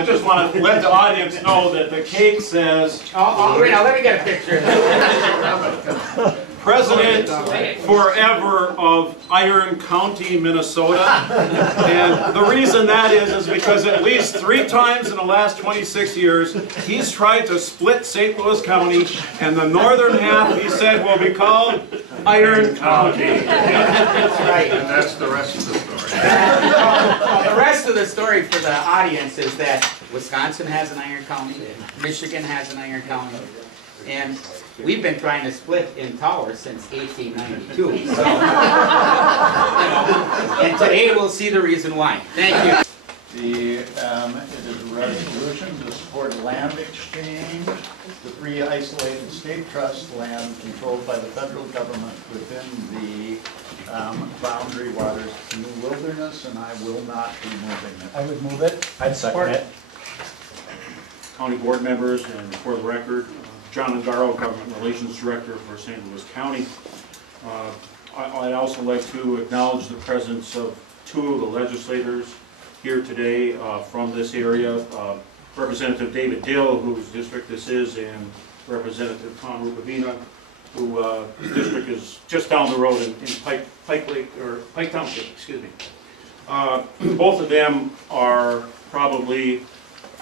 I just want to let the audience know that the cake says, wait, now let me get a picture. President Forever of Iron County, Minnesota. And the reason that is because at least 3 times in the last 26 years, he's tried to split St. Louis County, and the northern half, he said, will be called Iron County. That's right. And that's the rest of the story. The rest of the story for the audience is that Wisconsin has an Iron County, Michigan has an Iron County, and we've been trying to split in Towers since 1892. So, and today we'll see the reason why. Thank you. It is a resolution to support land exchange, the 3 isolated state trust land controlled by the federal government within the boundary waters canoe wilderness, and I will not be moving it. I would move it. I'd second it. County board members, and for the record, John Ungaro, Government Relations Director for St. Louis County. I'd also like to acknowledge the presence of 2 of the legislators here today from this area. Representative David Dill, whose district this is, and Representative Tom Rupavina, whose district is just down the road in Pike Township, excuse me. Both of them are probably,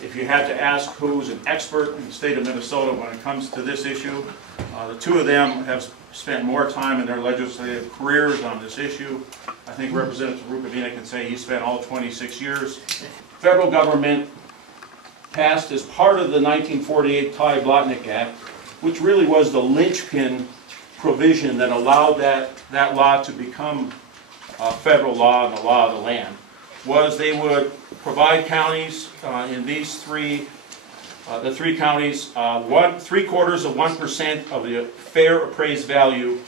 if you had to ask who's an expert in the state of Minnesota when it comes to this issue, the 2 of them have spent more time in their legislative careers on this issue. I think Representative Rupavina can say he spent all 26 years. Federal government passed as part of the 1948 Ty-Blotnick Act, which really was the linchpin provision that allowed that law to become federal law and the law of the land, was they would provide counties in these the 3 counties, 3/4% of the fair appraised value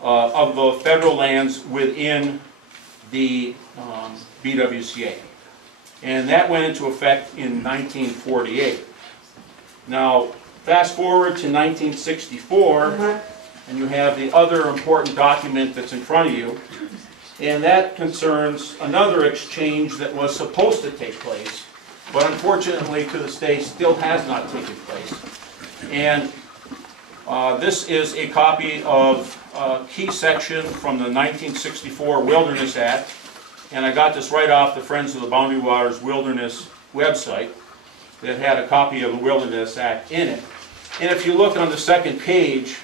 of the federal lands within the BWCA. And that went into effect in 1948. Now, fast forward to 1964, and you have the other important document that's in front of you, and that concerns another exchange that was supposed to take place, but unfortunately to this day still has not taken place. And this is a copy of a key section from the 1964 Wilderness Act, and I got this right off the Friends of the Boundary Waters Wilderness website that had a copy of the Wilderness Act in it. And if you look on the second page,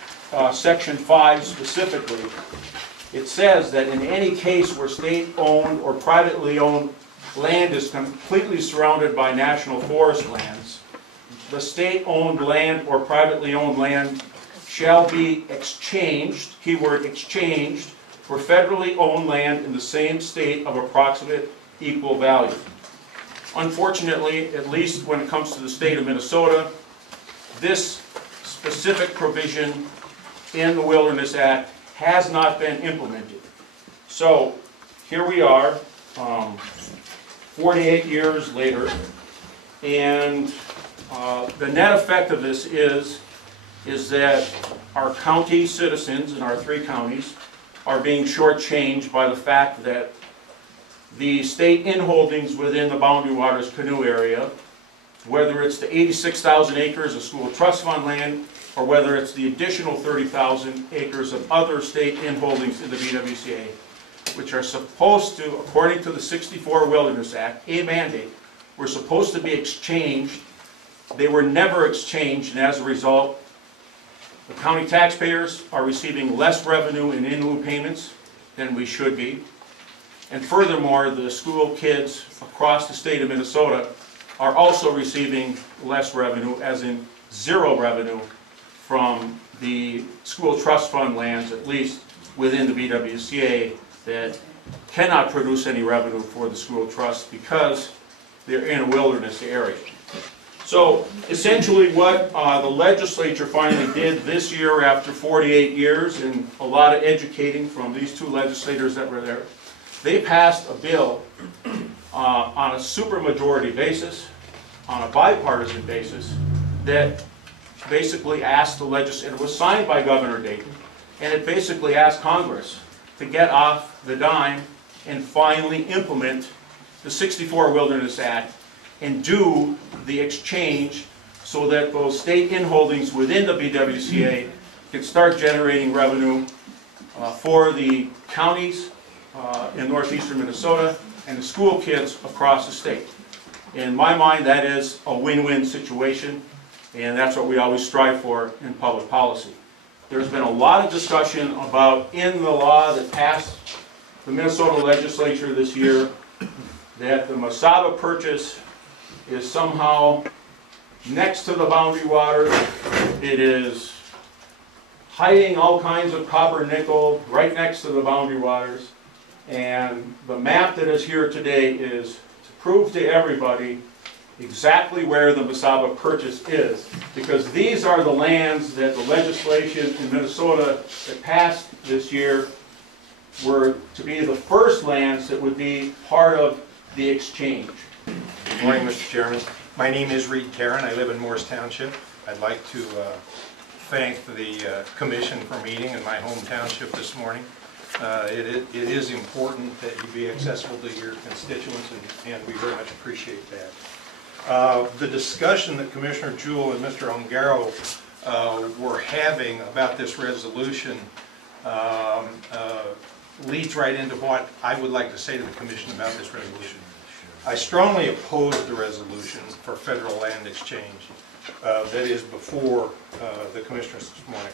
section 5 specifically, it says that in any case where state-owned or privately owned land is completely surrounded by national forest lands, the state-owned land or privately owned land shall be exchanged, keyword exchanged, for federally owned land in the same state of approximate equal value. Unfortunately, at least when it comes to the state of Minnesota, this specific provision in the Wilderness Act has not been implemented. So here we are, 48 years later, and the net effect of this is that our county citizens in our 3 counties are being shortchanged by the fact that the state inholdings within the Boundary Waters canoe area, whether it's the 86,000 acres of school trust fund land or whether it's the additional 30,000 acres of other state inholdings in the BWCA, which are supposed to, according to the 64 Wilderness Act, a mandate, were supposed to be exchanged. They were never exchanged, and as a result, the county taxpayers are receiving less revenue in in-lieu payments than we should be. And furthermore, the school kids across the state of Minnesota are also receiving less revenue, as in 0 revenue, from the school trust fund lands, at least within the BWCA, that cannot produce any revenue for the school trust because they're in a wilderness area. So essentially what the legislature finally did this year after 48 years and a lot of educating from these 2 legislators that were there, they passed a bill on a supermajority basis, on a bipartisan basis, that basically asked the legislature, it was signed by Governor Dayton, and it basically asked Congress to get off the dime and finally implement the 64 Wilderness Act and do the exchange so that those state inholdings within the BWCA can start generating revenue for the counties in northeastern Minnesota and the school kids across the state. In my mind, that is a win-win situation, and that's what we always strive for in public policy. There's been a lot of discussion about, in the law that passed the Minnesota legislature this year, that the Mesaba purchase is somehow next to the boundary waters. It is hiding all kinds of copper nickel right next to the boundary waters. And the map that is here today is to prove to everybody exactly where the Mesaba purchase is, because these are the lands that the legislation in Minnesota that passed this year were to be the first lands that would be part of the exchange. Good morning, Mr. Chairman. My name is Reed Karen. I live in Morris Township. I'd like to thank the Commission for meeting in my home township this morning. It is important that you be accessible to your constituents, and we very much appreciate that. The discussion that Commissioner Jewell and Mr. Ongaro were having about this resolution leads right into what I would like to say to the Commission about this resolution. I strongly oppose the resolution for federal land exchange that is before the Commissioners this morning.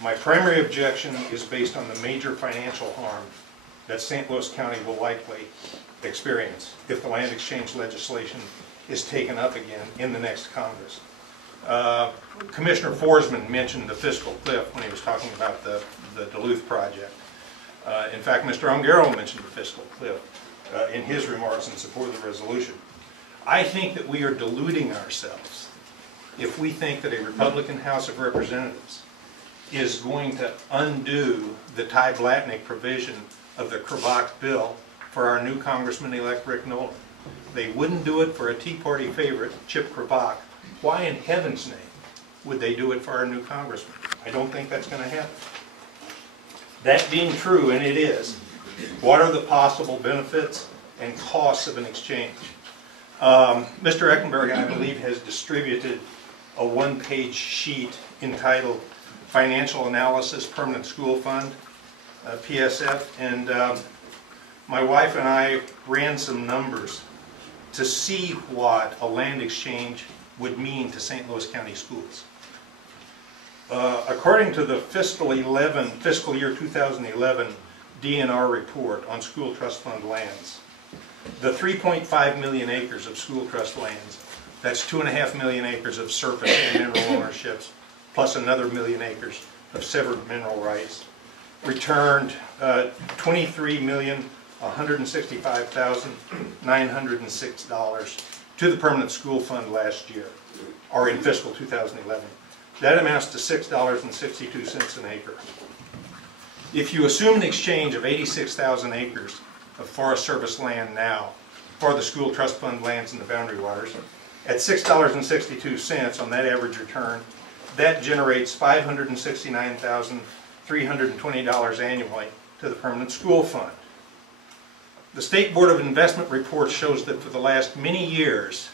My primary objection is based on the major financial harm that St. Louis County will likely experience if the land exchange legislation is taken up again in the next Congress. Commissioner Forsman mentioned the fiscal cliff when he was talking about the Duluth project. In fact, Mr. Ongaro mentioned the fiscal cliff in his remarks in support of the resolution. I think that we are deluding ourselves if we think that a Republican House of Representatives is going to undo the Ty Blatnick provision of the Krabach bill for our new Congressman-elect Rick Nolan. They wouldn't do it for a Tea Party favorite, Chip Krabach. Why in heaven's name would they do it for our new Congressman? I don't think that's going to happen. That being true, and it is, what are the possible benefits and costs of an exchange? Mr. Eckenberg, I believe, has distributed a one-page sheet entitled Financial Analysis Permanent School Fund, PSF, and my wife and I ran some numbers to see what a land exchange would mean to St. Louis County schools. According to the fiscal year 2011 DNR report on school trust fund lands, the 3.5 million acres of school trust lands, that's 2.5 million acres of surface and mineral ownerships, plus another million acres of severed mineral rights, returned $23,165,906 to the permanent school fund last year, or in fiscal 2011. That amounts to $6.62 an acre. If you assume an exchange of 86,000 acres of Forest Service land now for the school trust fund lands in the boundary waters, at $6.62 on that average return, that generates $569,320 annually to the permanent school fund. The State Board of Investment report shows that for the last many years,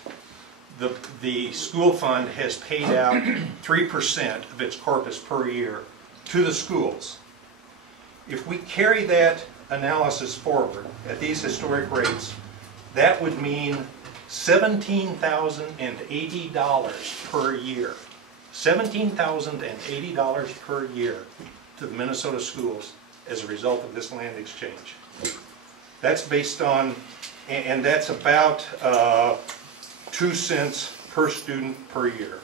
the school fund has paid out 3% of its corpus per year to the schools. If we carry that analysis forward at these historic rates, that would mean $17,080 per year. $17,080 per year to the Minnesota schools as a result of this land exchange. That's based on, and that's about 2 cents per student per year.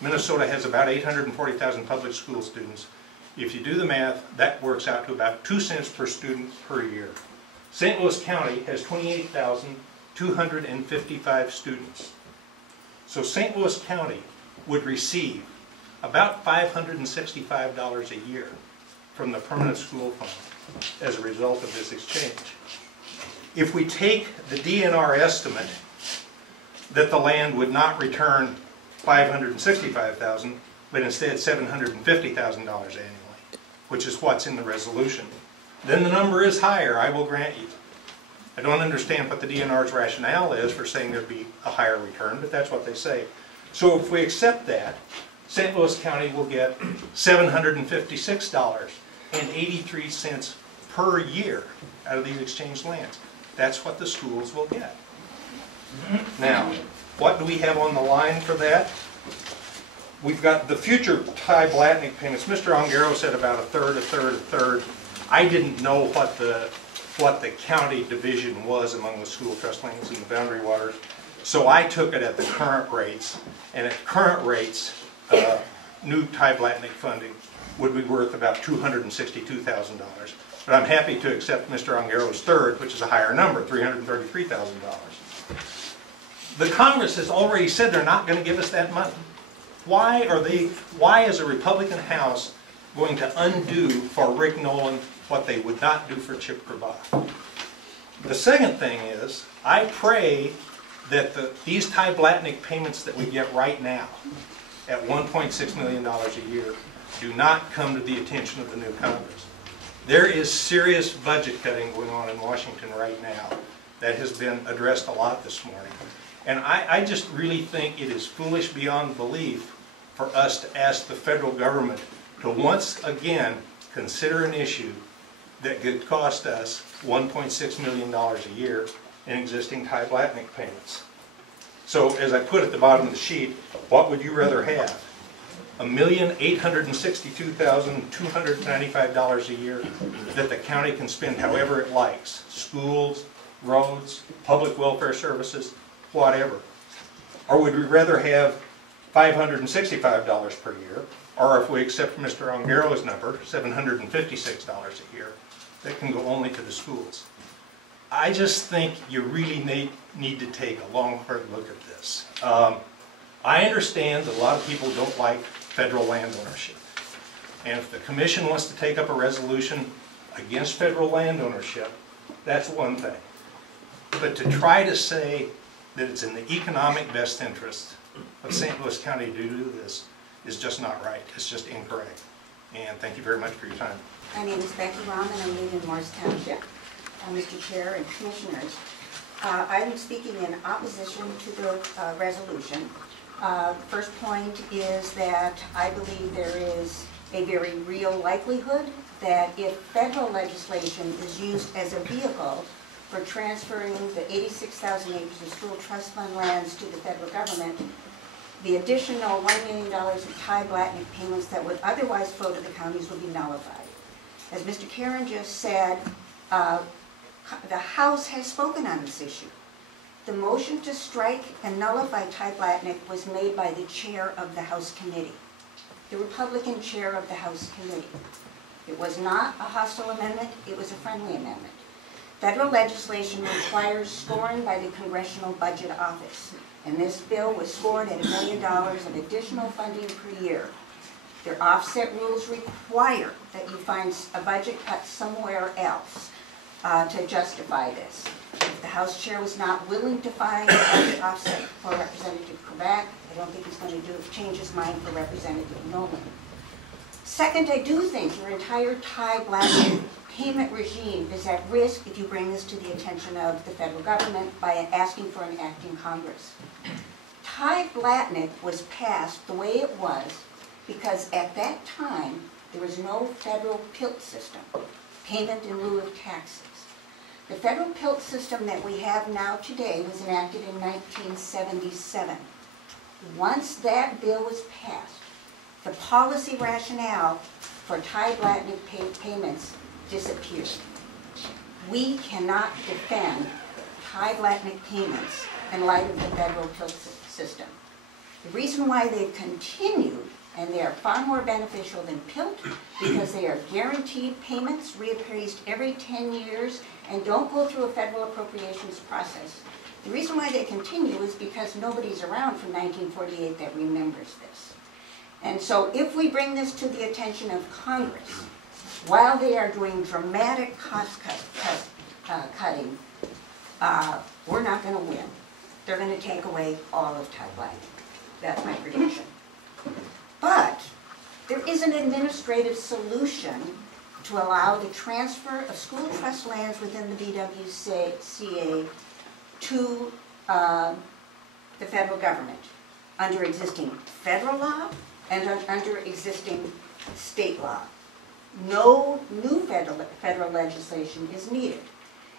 Minnesota has about 840,000 public school students. If you do the math, that works out to about 2 cents per student per year. St. Louis County has 28,255 students. So St. Louis County would receive about $565 a year from the permanent school fund as a result of this exchange. If we take the DNR estimate that the land would not return $565,000, but instead $750,000 annually, which is what's in the resolution, then the number is higher, I will grant you. I don't understand what the DNR's rationale is for saying there'd be a higher return, but that's what they say. So if we accept that, St. Louis County will get $756.83 per year out of these exchanged lands. That's what the schools will get. Now, what do we have on the line for that? We've got the future Ty Blatnick payments. Mr. Ongaro said about a third, a third, a third. I didn't know what the county division was among the school trust lands and the boundary waters. So I took it at the current rates, and at current rates, new Ty Blatnick funding would be worth about $262,000. But I'm happy to accept Mr. Ongaro's third, which is a higher number, $333,000. The Congress has already said they're not going to give us that money. Why is a Republican House going to undo for Rick Nolan what they would not do for Chip Cravat? The second thing is, I pray that these Ty Blatnick payments that we get right now, at $1.6 million a year, do not come to the attention of the new Congress. There is serious budget cutting going on in Washington right now that has been addressed a lot this morning. And I just really think it is foolish beyond belief for us to ask the federal government to once again consider an issue that could cost us $1.6 million a year in existing Ty Blatnick payments. So as I put at the bottom of the sheet, what would you rather have? $1,862,295 a year that the county can spend however it likes, schools, roads, public welfare services, whatever. Or would we rather have $565 per year, or if we accept Mr. Ongaro's number, $756 a year, that can go only to the schools? I just think you really need to take a long, hard look at this. I understand that a lot of people don't like federal land ownership. And if the commission wants to take up a resolution against federal land ownership, that's one thing. But to try to say that it's in the economic best interest of St. Louis County to do this is just not right. It's just incorrect. And thank you very much for your time. My name is Becky Rahm, and I live in Morris Township. Mr. Chair and Commissioners, I'm speaking in opposition to the resolution. First point is that I believe there is a very real likelihood that if federal legislation is used as a vehicle for transferring the 86,000 acres of school trust fund lands to the federal government, the additional $1 million of Ty Blatnick payments that would otherwise flow to the counties would be nullified. As Mr. Karen just said, the House has spoken on this issue. The motion to strike and nullify Ty Blatnick was made by the chair of the House committee, the Republican chair of the House committee. It was not a hostile amendment, it was a friendly amendment. Federal legislation requires scoring by the Congressional Budget Office, and this bill was scored at $1 million of additional funding per year. Their offset rules require that you find a budget cut somewhere else to justify this. If the House chair was not willing to find a budget offset for Representative Quebec, I don't think he's going to change his mind for Representative Nolan. Second, I do think your entire Ty Blatnick payment regime is at risk if you bring this to the attention of the federal government by asking for an act in Congress. Ty Blatnick was passed the way it was because at that time there was no federal PILT system, payment in lieu of taxes. The federal PILT system that we have now today was enacted in 1977. Once that bill was passed, the policy rationale for Ty Blatnick payments disappeared. We cannot defend Ty Blatnick payments in light of the federal PILT system. The reason why they've continued, and they are far more beneficial than PILT, because they are guaranteed payments, reappraised every 10 years, and don't go through a federal appropriations process. The reason why they continue is because nobody's around from 1948 that remembers this. And so if we bring this to the attention of Congress, while they are doing dramatic cost cutting, we're not going to win. They're going to take away all of Ty Blatnick. That's my prediction. But there is an administrative solution to allow the transfer of school trust lands within the BWCA to the federal government under existing federal law and under existing state law. No new federal legislation is needed.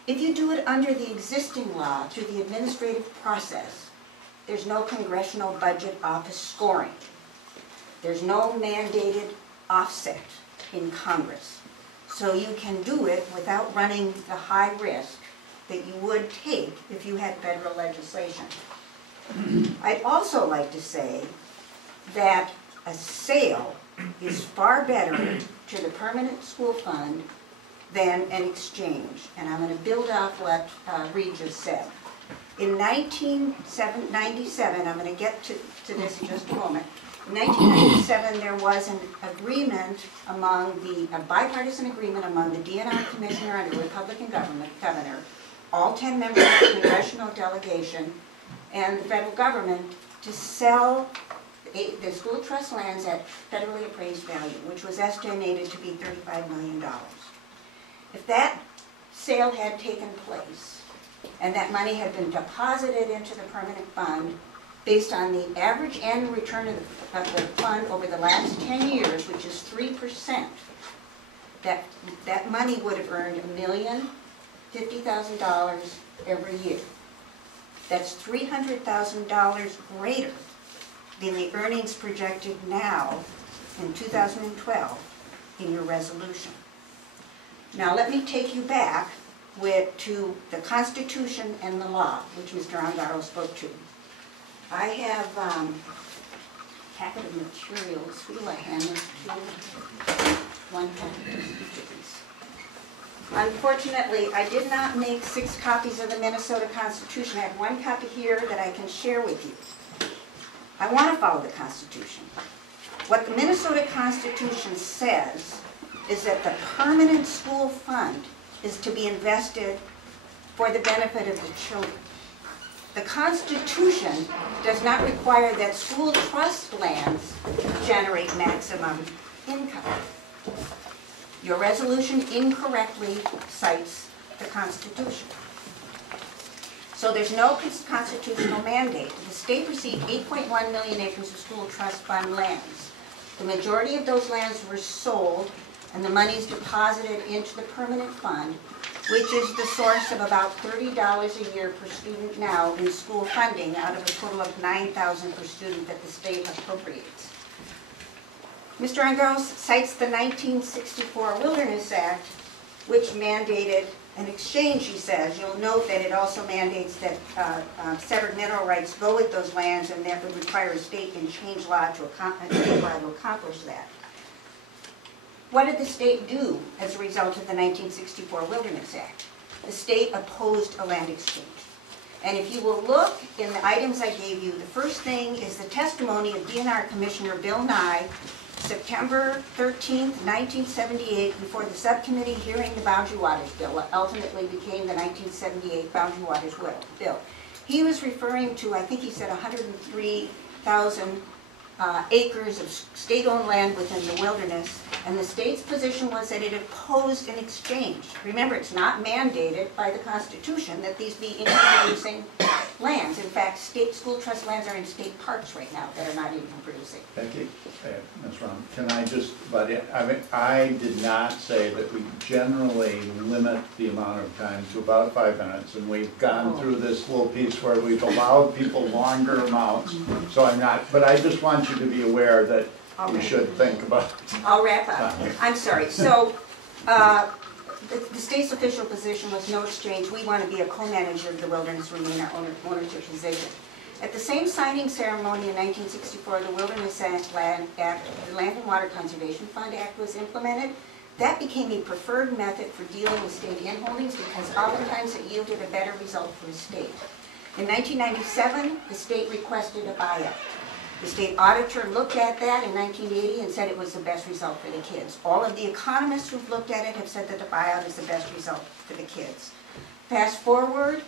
If you do it under the existing law through the administrative process, there's no congressional budget office scoring. There's no mandated offset in Congress. So you can do it without running the high risk that you would take if you had federal legislation. I'd also like to say that a sale is far better to the permanent school fund than an exchange. And I'm going to build off what Reed just said. In 1997, I'm going to get to this in just a moment. In 1997, there was an agreement among a bipartisan agreement among the DNR commissioner and the Republican governor, all 10 members of the congressional delegation, and the federal government to sell the school trust lands at federally appraised value, which was estimated to be $35 million. If that sale had taken place and that money had been deposited into the permanent fund based on the average annual return of the fund over the last 10 years, which is 3%, that money would have earned $1,050,000 every year. That's $300,000 greater than the earnings projected now in 2012 in your resolution. Now let me take you back to the Constitution and the law, which Mr. Angaro spoke to. I have a packet of materials. Who do I hand this to? One packet of each of these. Unfortunately, I did not make 6 copies of the Minnesota Constitution. I have one copy here that I can share with you. I want to follow the Constitution. What the Minnesota Constitution says is that the permanent school fund is to be invested for the benefit of the children. The Constitution does not require that school trust lands generate maximum income. Your resolution incorrectly cites the Constitution. So there's no constitutional mandate. The state received 8.1 million acres of school trust fund lands. The majority of those lands were sold and the money's deposited into the permanent fund, which is the source of about $30 a year per student now in school funding out of a total of $9,000 per student that the state appropriates. Mr. Angaro cites the 1964 Wilderness Act, which mandated an exchange, he says. You'll note that it also mandates that severed mineral rights go with those lands, and that would require a state and change law to accomplish that. What did the state do as a result of the 1964 Wilderness Act? The state opposed a land exchange. And if you will look in the items I gave you, the first thing is the testimony of DNR Commissioner Bill Nye, September 13th, 1978, before the subcommittee hearing the Boundary Waters Bill, what ultimately became the 1978 Boundary Waters Bill. He was referring to, I think he said 103,000 acres of state-owned land within the wilderness, and the state's position was that it opposed an exchange. Remember, it's not mandated by the Constitution that these be income-producing lands. In fact, state school trust lands are in state parks right now that are not income-producing. Thank you, Ms. Ron. Can I just butt in? I did not say that we generally limit the amount of time to about 5 minutes, and we've gone through this little piece where we've allowed people longer amounts. So I'm not, but I just want you to be aware that we should think about. I'll wrap up. I'm sorry. So the state's official position was no exchange. We want to be a co-manager of the wilderness, remain our ownership position. At the same signing ceremony in 1964, the Wilderness Act, the Land and Water Conservation Fund Act was implemented. That became a preferred method for dealing with state inholdings because oftentimes it yielded a better result for the state. In 1997, the state requested a buyout. The state auditor looked at that in 1980 and said it was the best result for the kids. All of the economists who've looked at it have said that the buyout is the best result for the kids. Fast forward,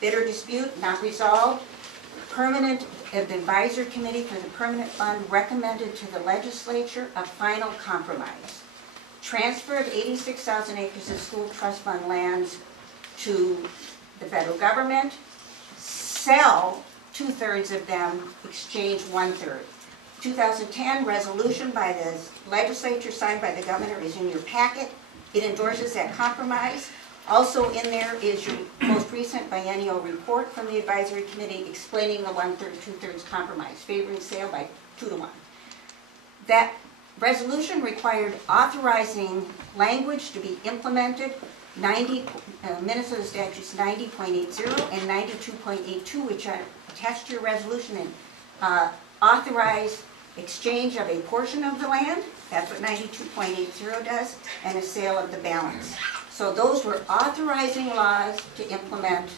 bitter dispute, not resolved. Permanent advisor committee for the permanent fund recommended to the legislature a final compromise. transfer of 86,000 acres of school trust fund lands to the federal government, sell 2/3 of them, exchange 1/3. 2010 resolution by the legislature signed by the governor is in your packet. It endorses that compromise. Also in there is your most recent biennial report from the advisory committee explaining the 1/3, 2/3 compromise, favoring sale by 2-1. That resolution required authorizing language to be implemented, Minnesota statutes 90.80 and 92.82, which are attached to your resolution, and authorize exchange of a portion of the land, that's what 92.80 does, and a sale of the balance. So those were authorizing laws to implement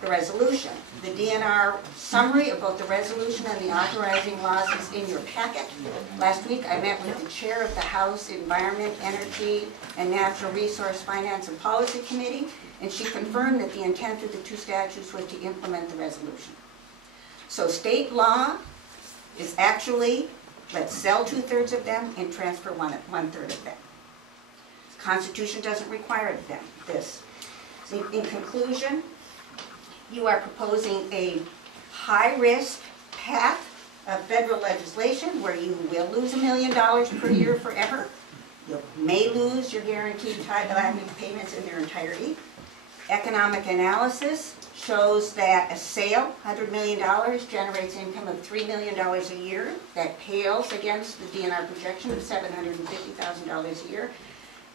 the resolution. The DNR summary of both the resolution and the authorizing laws is in your packet. Last week I met with the chair of the House Environment, Energy, and Natural Resource Finance and Policy Committee, and she confirmed that the intent of the two statutes was to implement the resolution. So state law is actually, let's sell 2/3 of them and transfer 1/3 of them. The Constitution doesn't require this. In conclusion, you are proposing a high-risk path of federal legislation where you will lose $1 million per year forever. You may lose your guaranteed title payments in their entirety. Economic analysis shows that a sale, $100 million, generates income of $3 million a year. That pales against the DNR projection of $750,000 a year.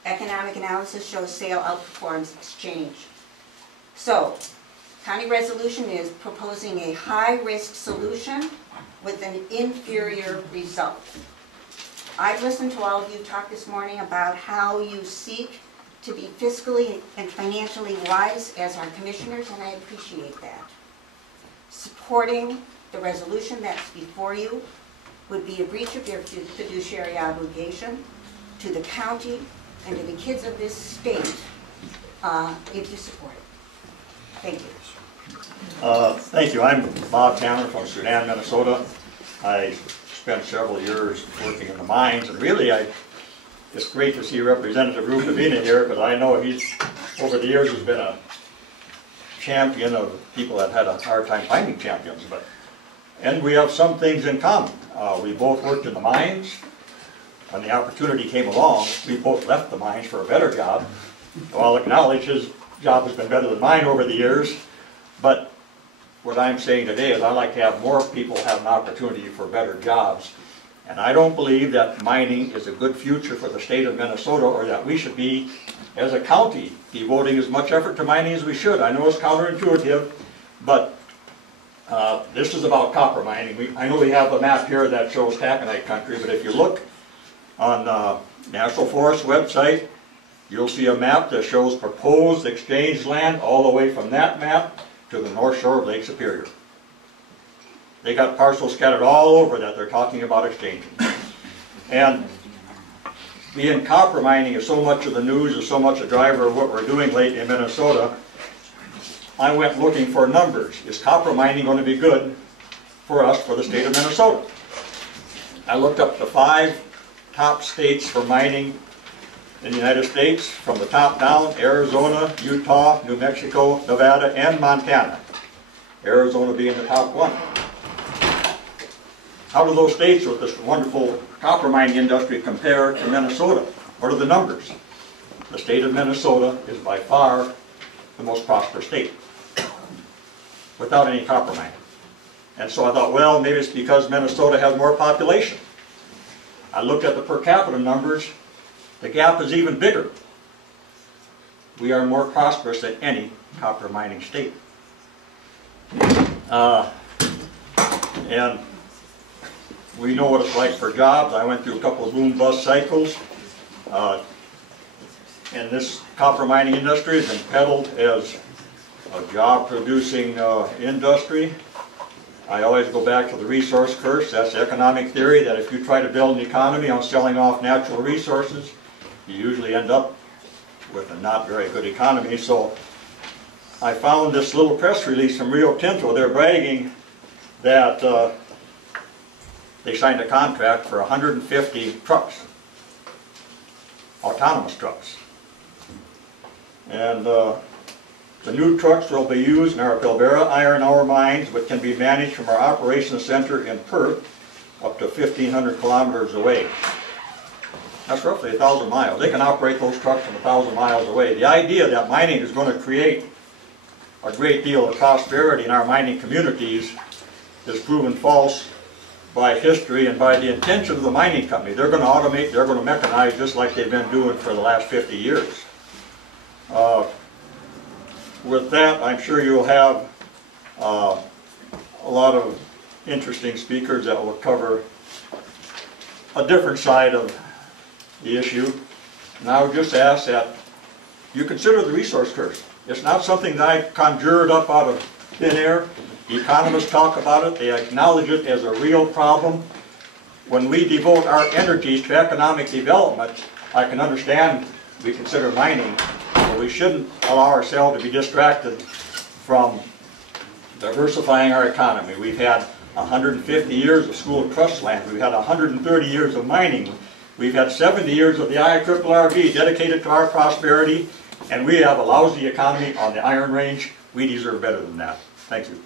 Economic analysis shows sale outperforms exchange. So, county resolution is proposing a high-risk solution with an inferior result. I've listened to all of you talk this morning about how you seek to be fiscally and financially wise as our commissioners, and I appreciate that. Supporting the resolution that's before you would be a breach of your fiduciary obligation to the county and to the kids of this state if you support it. Thank you. Thank you. I'm Bob Tanner from Sudan, Minnesota. I spent several years working in the mines, and really it's great to see Representative Rubina here, because I know he's, over the years, has been a champion of people that had a hard time finding champions. And we have some things in common. We both worked in the mines. When the opportunity came along, we both left the mines for a better job. I'll acknowledge his job has been better than mine over the years, but what I'm saying today is I'd like to have more people have an opportunity for better jobs. And I don't believe that mining is a good future for the state of Minnesota, or that we should be, as a county, devoting as much effort to mining as we should. I know it's counterintuitive, but this is about copper mining. I know we have a map here that shows taconite country, but if you look on National Forest website, you'll see a map that shows proposed exchange land all the way from that map to the north shore of Lake Superior. They got parcels scattered all over that they're talking about exchanging. And being copper mining is so much of the news, is so much a driver of what we're doing lately in Minnesota, I went looking for numbers. Is copper mining going to be good for us, for the state of Minnesota? I looked up the 5 top states for mining in the United States, from the top down: Arizona, Utah, New Mexico, Nevada, and Montana. Arizona being the top one. How do those states with this wonderful copper mining industry compare to Minnesota? What are the numbers? The state of Minnesota is by far the most prosperous state, without any copper mining. And so I thought, well, maybe it's because Minnesota has more population. I looked at the per capita numbers. The gap is even bigger. We are more prosperous than any copper mining state. And we know what it's like for jobs. I went through a couple of boom bust cycles. And this copper mining industry has been peddled as a job producing industry. I always go back to the resource curse. That's economic theory, that if you try to build an economy on selling off natural resources, you usually end up with a not very good economy. So I found this little press release from Rio Tinto. They're bragging that they signed a contract for 150 trucks autonomous trucks. And the new trucks will be used in our Pilbara iron ore mines, but can be managed from our operations center in Perth, up to 1,500 kilometers away. That's roughly 1,000 miles. They can operate those trucks from 1,000 miles away. The idea that mining is going to create a great deal of prosperity in our mining communities is proven false by history and by the intention of the mining company. They're going to automate, they're going to mechanize just like they've been doing for the last 50 years. With that, I'm sure you'll have a lot of interesting speakers that will cover a different side of the issue. And I would just ask that you consider the resource curse. It's not something that I conjured up out of thin air. The economists talk about it. They acknowledge it as a real problem. When we devote our energies to economic development, I can understand we consider mining, but we shouldn't allow ourselves to be distracted from diversifying our economy. We've had 150 years of school trust land. We've had 130 years of mining. We've had 70 years of the IRRB dedicated to our prosperity, and we have a lousy economy on the Iron Range. We deserve better than that. Thank you.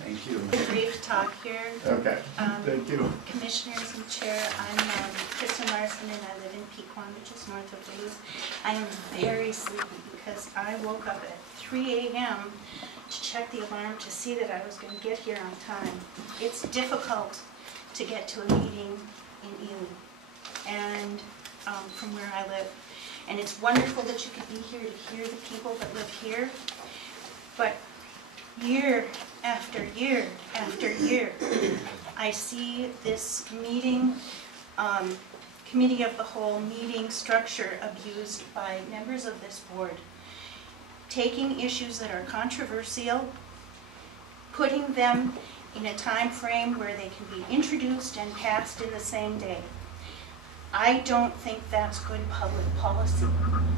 Thank you. A brief talk here. Okay, thank you. Commissioners and Chair, I'm Kristen Larson and I live in Pequon, which is north of Duluth. I am very sleepy because I woke up at 3 a.m. to check the alarm to see that I was going to get here on time. It's difficult to get to a meeting in Ely and from where I live. And it's wonderful that you could be here to hear the people that live here. But year after year after year, I see this meeting, committee of the whole meeting structure abused by members of this board, taking issues that are controversial, putting them in a time frame where they can be introduced and passed in the same day. I don't think that's good public policy.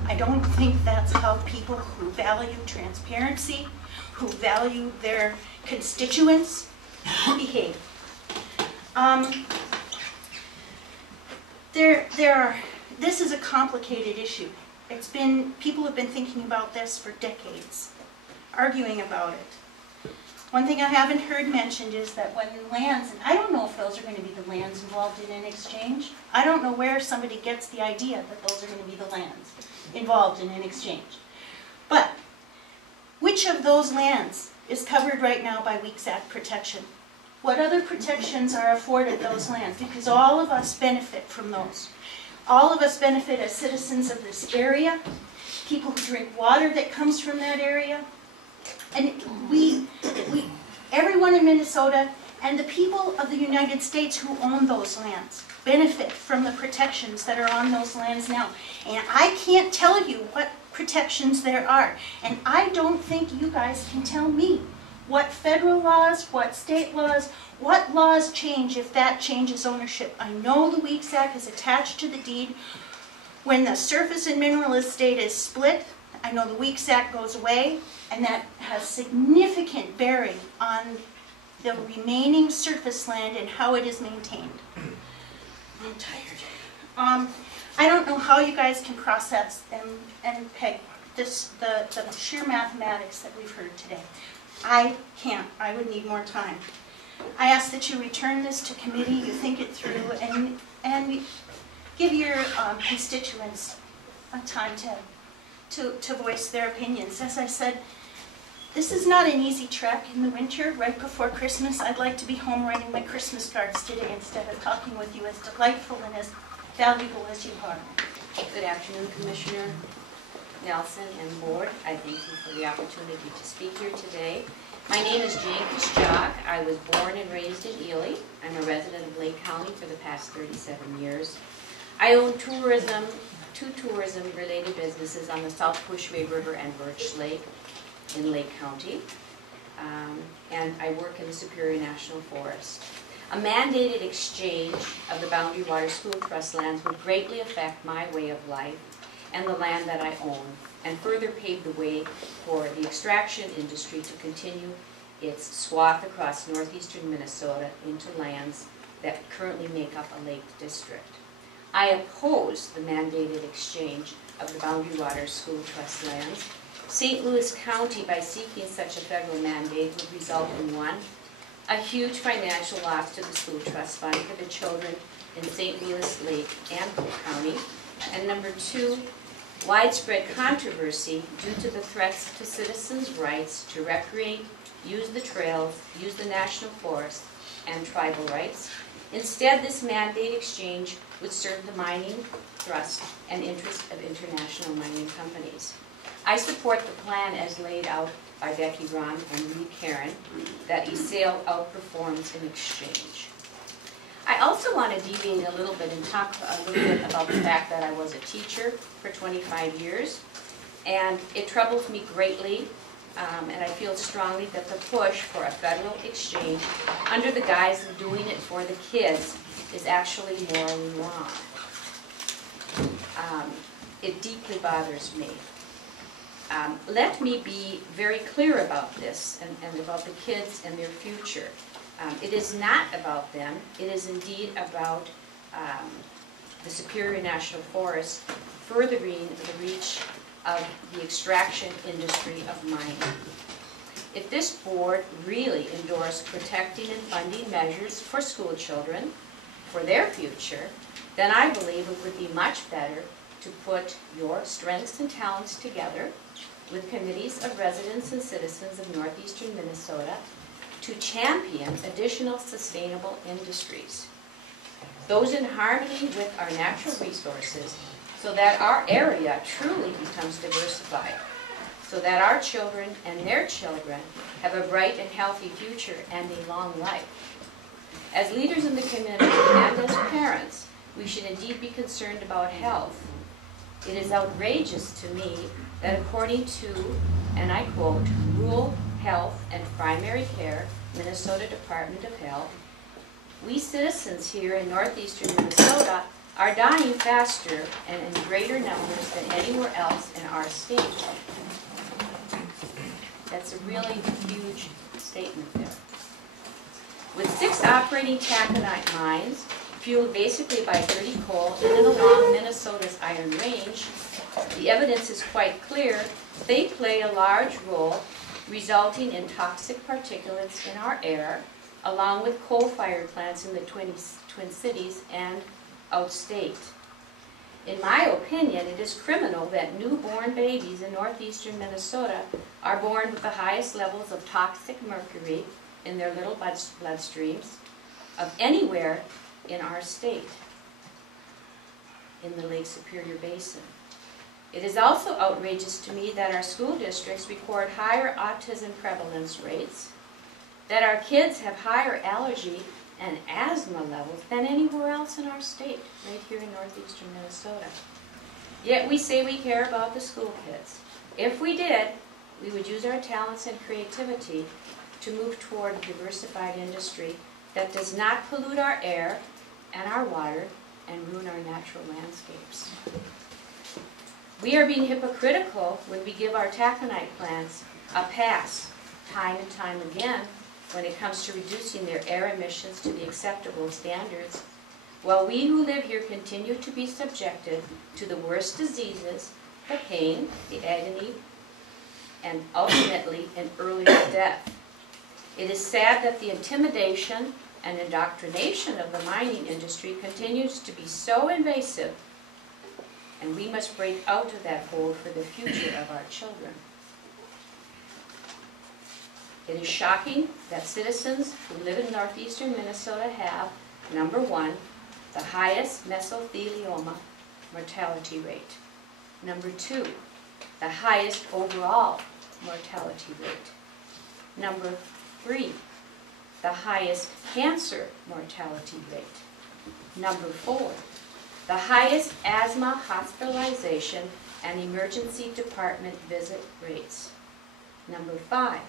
I don't think that's how people who value transparency, who value their constituents, behave. This is a complicated issue. People have been thinking about this for decades, arguing about it. One thing I haven't heard mentioned is that when lands, and I don't know if those are going to be the lands involved in an exchange. I don't know where somebody gets the idea that those are going to be the lands involved in an exchange. But which of those lands is covered right now by Weeks Act protection? What other protections are afforded those lands? Because all of us benefit from those. All of us benefit as citizens of this area, people who drink water that comes from that area. And everyone in Minnesota and the people of the United States who own those lands benefit from the protections that are on those lands now. And I can't tell you what protections there are. And I don't think you guys can tell me what federal laws, what state laws, what laws change if that changes ownership. I know the Weeks Act is attached to the deed. When the surface and mineral estate is split, I know the Weeks Act goes away, and that has significant bearing on the remaining surface land and how it is maintained. I'm tired. I don't know how you guys can process and peg this, the sheer mathematics that we've heard today. I can't. I would need more time. I ask that you return this to committee, you think it through, and give your constituents a time to voice their opinions. As I said, this is not an easy trek in the winter, right before Christmas. I'd like to be home writing my Christmas cards today instead of talking with you, as delightful and as valuable as you are. Good afternoon, Commissioner Nelson and Board. I thank you for the opportunity to speak here today. My name is Jane Kuschak. I was born and raised in Ely. I'm a resident of Lake County for the past 37 years. I own two tourism-related businesses on the South Pushway River and Birch Lake in Lake County, and I work in the Superior National Forest. A mandated exchange of the Boundary Water School Trust lands would greatly affect my way of life and the land that I own, and further pave the way for the extraction industry to continue its swath across northeastern Minnesota into lands that currently make up a lake district. I oppose the mandated exchange of the Boundary Waters School Trust lands. St. Louis County, by seeking such a federal mandate, would result in one, a huge financial loss to the school trust fund for the children in St. Louis, Lake, and Polk County, and number two, widespread controversy due to the threats to citizens' rights to recreate, use the trails, use the national forest, and tribal rights. Instead, this mandate exchange would serve the mining thrust and interest of international mining companies. I support the plan as laid out by Becky Ron and Lee Karen, that a sale outperforms an exchange. I also want to deviate a little bit and talk a little bit about the fact that I was a teacher for 25 years, and it troubles me greatly, and I feel strongly that the push for a federal exchange under the guise of doing it for the kids is actually morally wrong. It deeply bothers me. Let me be very clear about this and about the kids and their future. It is not about them. It is indeed about the Superior National Forest furthering the reach of the extraction industry of mining. If this board really endorsed protecting and funding measures for school children, for their future, then I believe it would be much better to put your strengths and talents together with committees of residents and citizens of northeastern Minnesota to champion additional sustainable industries, those in harmony with our natural resources, so that our area truly becomes diversified, so that our children and their children have a bright and healthy future and a long life. As leaders in the community and as parents, we should indeed be concerned about health. It is outrageous to me that according to, and I quote, Rural Health and Primary Care, Minnesota Department of Health, we citizens here in northeastern Minnesota are dying faster and in greater numbers than anywhere else in our state. That's a really huge statement there. With 6 operating taconite mines, fueled basically by dirty coal in and along Minnesota's Iron Range, the evidence is quite clear. They play a large role, resulting in toxic particulates in our air, along with coal-fired plants in the Twin Cities and outstate. In my opinion, it is criminal that newborn babies in northeastern Minnesota are born with the highest levels of toxic mercury in their little bloodstreams of anywhere in our state, in the Lake Superior Basin. It is also outrageous to me that our school districts record higher autism prevalence rates, that our kids have higher allergy and asthma levels than anywhere else in our state, right here in northeastern Minnesota. Yet we say we care about the school kids. If we did, we would use our talents and creativity to move toward a diversified industry that does not pollute our air and our water and ruin our natural landscapes. We are being hypocritical when we give our taconite plants a pass time and time again when it comes to reducing their air emissions to the acceptable standards, while we who live here continue to be subjected to the worst diseases, the pain, the agony, and ultimately an earlier death. It is sad that the intimidation and indoctrination of the mining industry continues to be so invasive, and we must break out of that hold for the future of our children. It is shocking that citizens who live in northeastern Minnesota have, number one, the highest mesothelioma mortality rate. Number two, the highest overall mortality rate. Number three, the highest cancer mortality rate. Number four, the highest asthma hospitalization and emergency department visit rates. Number five,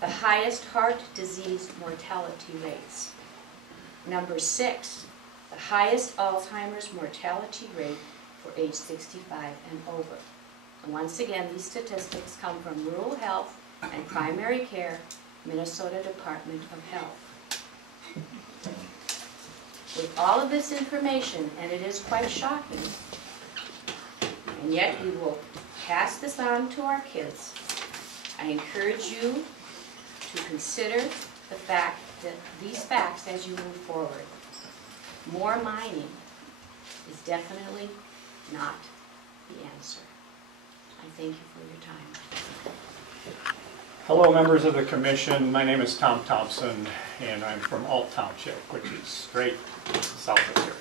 the highest heart disease mortality rates. Number six, the highest Alzheimer's mortality rate for age 65 and over. And once again, these statistics come from Rural Health and Primary Care, Minnesota Department of Health. With all of this information, and it is quite shocking, and yet we will pass this on to our kids. I encourage you to consider the fact that these facts as you move forward. More mining is definitely not the answer. I thank you for your time. Hello, members of the commission. My name is Tom Thompson, and I'm from Alt Township, which is straight south of here.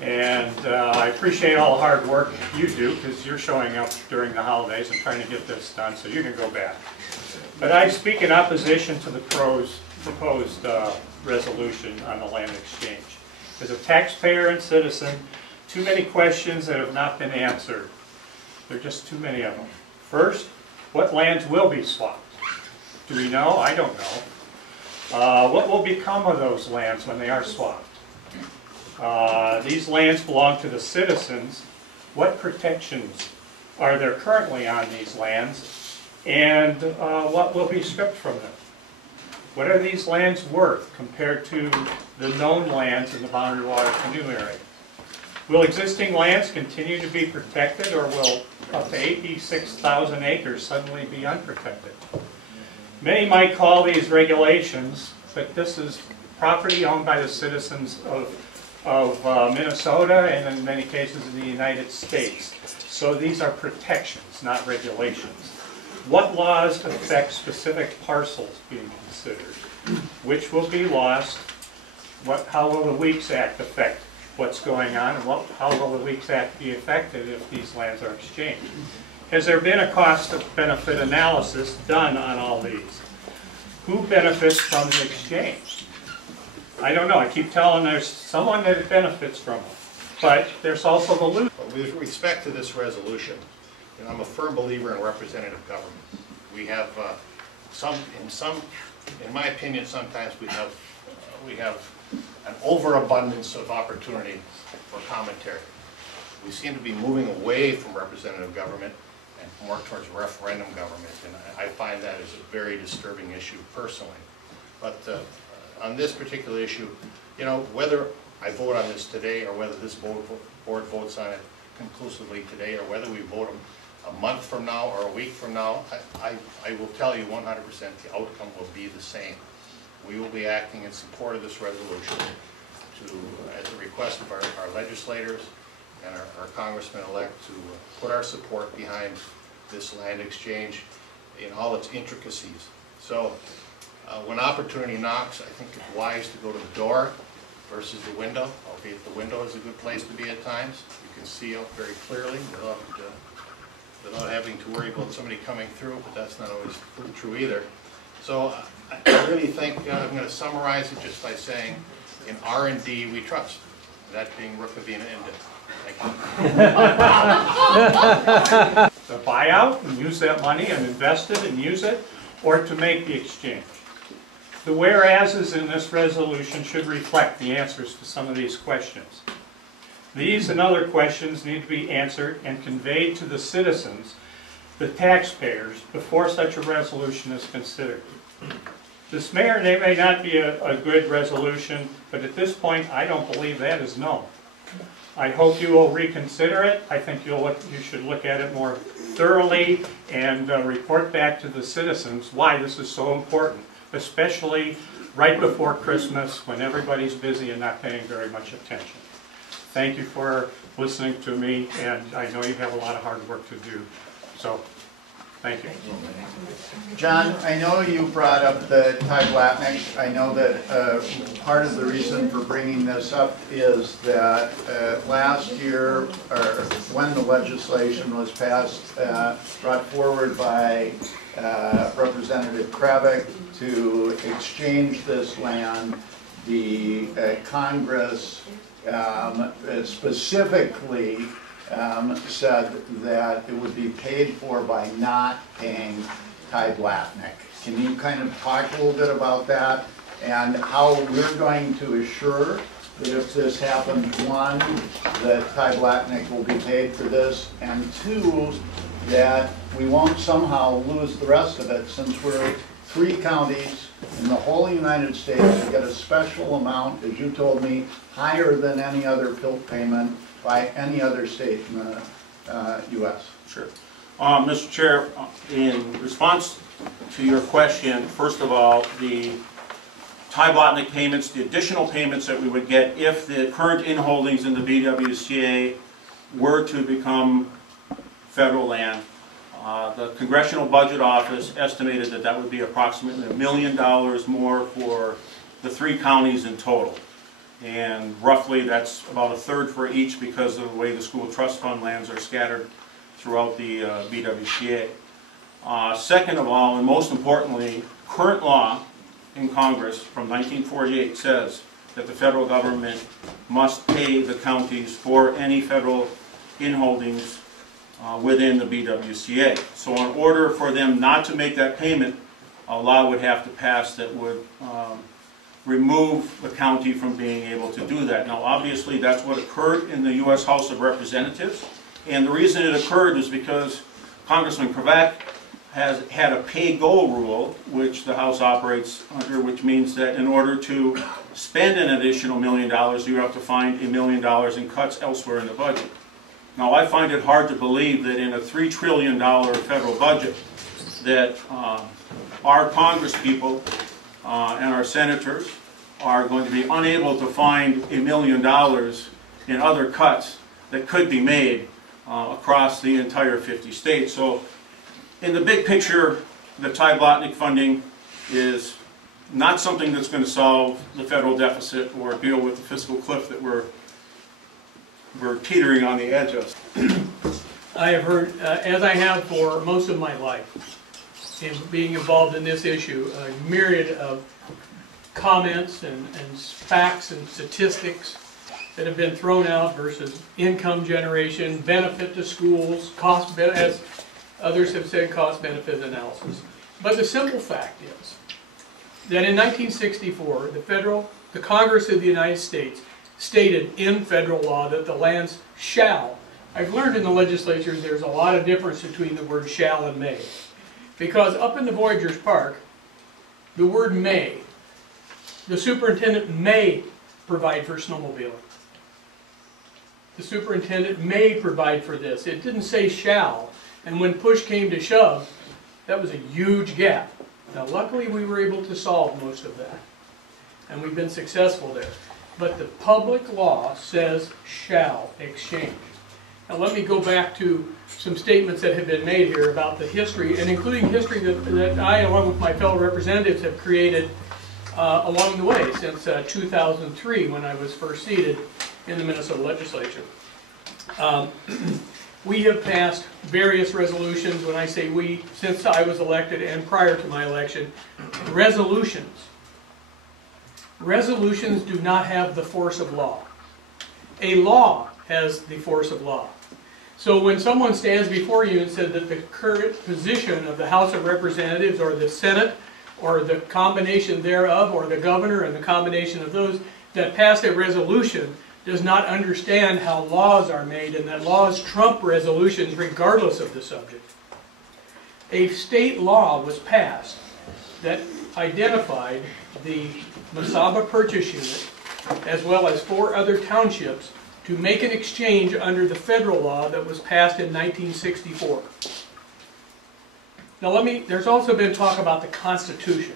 And I appreciate all the hard work you do, because you're showing up during the holidays and trying to get this done so you can go back. But I speak in opposition to the proposed resolution on the land exchange. As a taxpayer and citizen, too many questions that have not been answered. There are just too many of them. First, what lands will be swapped? Do we know? I don't know. What will become of those lands when they are swapped? These lands belong to the citizens. What protections are there currently on these lands? And what will be stripped from them? What are these lands worth compared to the known lands in the boundary water canoe area? Will existing lands continue to be protected, or will up to 86,000 acres suddenly be unprotected? Many might call these regulations, but this is property owned by the citizens of Minnesota and in many cases in the United States. So these are protections, not regulations. What laws affect specific parcels being considered? Which will be lost? How will the Weeks Act affect what's going on, and how will the Weeks Act be affected if these lands are exchanged? Has there been a cost-benefit analysis done on all these? Who benefits from the exchange? I don't know. I keep telling there's someone that benefits from it, but there's also the loser. With respect to this resolution, I'm a firm believer in representative government. We have in my opinion, sometimes we have an overabundance of opportunity for commentary. We seem to be moving away from representative government and more towards referendum government, and I find that is a very disturbing issue personally. But on this particular issue, whether I vote on this today or whether this board votes on it conclusively today, or whether we vote a month from now or a week from now, I will tell you 100% the outcome will be the same. We will be acting in support of this resolution at the request of our legislators and our congressman-elect to put our support behind this land exchange in all its intricacies. So when opportunity knocks, I think it's wise to go to the door versus the window, albeit the window is a good place to be at times. You can see out very clearly without having to worry about somebody coming through, but that's not always true either. So I really think I'm going to summarize it just by saying, in R&D we trust. That being Rookavina ended. Thank you. To buy out and use that money and invest it and use it, or to make the exchange. The whereases in this resolution should reflect the answers to some of these questions. These and other questions need to be answered and conveyed to the citizens, the taxpayers, before such a resolution is considered. This may or may not be a good resolution, but at this point I don't believe that is known. I hope you will reconsider it. I think you should look at it more thoroughly and report back to the citizens why this is so important, especially right before Christmas when everybody's busy and not paying very much attention. Thank you for listening to me, and I know you have a lot of hard work to do, so thank you. John, I know you brought up the Tyblatnik. I know that part of the reason for bringing this up is that last year, or when the legislation was passed, brought forward by Representative Kravick to exchange this land, the Congress specifically said that it would be paid for by not paying Tyblatnik. Can you kind of talk a little bit about that and how we're going to assure that if this happens, one, that Tyblatnik will be paid for this, and two, that we won't somehow lose the rest of it since we're 3 counties in the whole United States to get a special amount, as you told me, higher than any other PILT payment by any other state in the U.S. Sure. Mr. Chair, in response to your question, first of all, the Ty-Blotnick payments, the additional payments that we would get if the current inholdings in the BWCA were to become federal land, the Congressional Budget Office estimated that that would be approximately $1 million more for the 3 counties in total. And roughly that's about 1/3 for each because of the way the school trust fund lands are scattered throughout the BWCA. Second of all, and most importantly, current law in Congress from 1948 says that the federal government must pay the counties for any federal inholdings within the BWCA. So in order for them not to make that payment, a law would have to pass that would remove the county from being able to do that. Now obviously that's what occurred in the U.S. House of Representatives, and the reason it occurred is because Congressman Kravac has had a pay-go rule, which the House operates under, which means that in order to spend an additional $1 million, you have to find $1 million in cuts elsewhere in the budget. Now I find it hard to believe that in a $3 trillion federal budget that our congresspeople and our senators are going to be unable to find $1 million in other cuts that could be made across the entire 50 states. So in the big picture, the Ty-Blotnick funding is not something that's going to solve the federal deficit or deal with the fiscal cliff that we're teetering on the edge of. I have heard, as I have for most of my life, in being involved in this issue, a myriad of comments and facts and statistics that have been thrown out versus income generation, benefit to schools, cost, as others have said, cost-benefit analysis. But the simple fact is that in 1964, the Congress of the United States stated in federal law that the lands shall. I've learned in the legislature there's a lot of difference between the word shall and may. Because up in the Voyagers Park, the word may, the superintendent may provide for snowmobiling. The superintendent may provide for this. It didn't say shall. And when push came to shove, that was a huge gap. Now luckily we were able to solve most of that. And we've been successful there. But the public law says shall exchange. Now let me go back to some statements that have been made here about the history, and including history that I, along with my fellow representatives, have created along the way since 2003 when I was first seated in the Minnesota legislature. We have passed various resolutions. When I say we, since I was elected and prior to my election, resolutions. Resolutions do not have the force of law. A law has the force of law. So when someone stands before you and says that the current position of the House of Representatives or the Senate or the combination thereof or the governor and the combination of those that passed a resolution does not understand how laws are made and that laws trump resolutions regardless of the subject. A state law was passed that identified the Mesaba Purchase Unit as well as 4 other townships to make an exchange under the federal law that was passed in 1964. Now there's also been talk about the Constitution.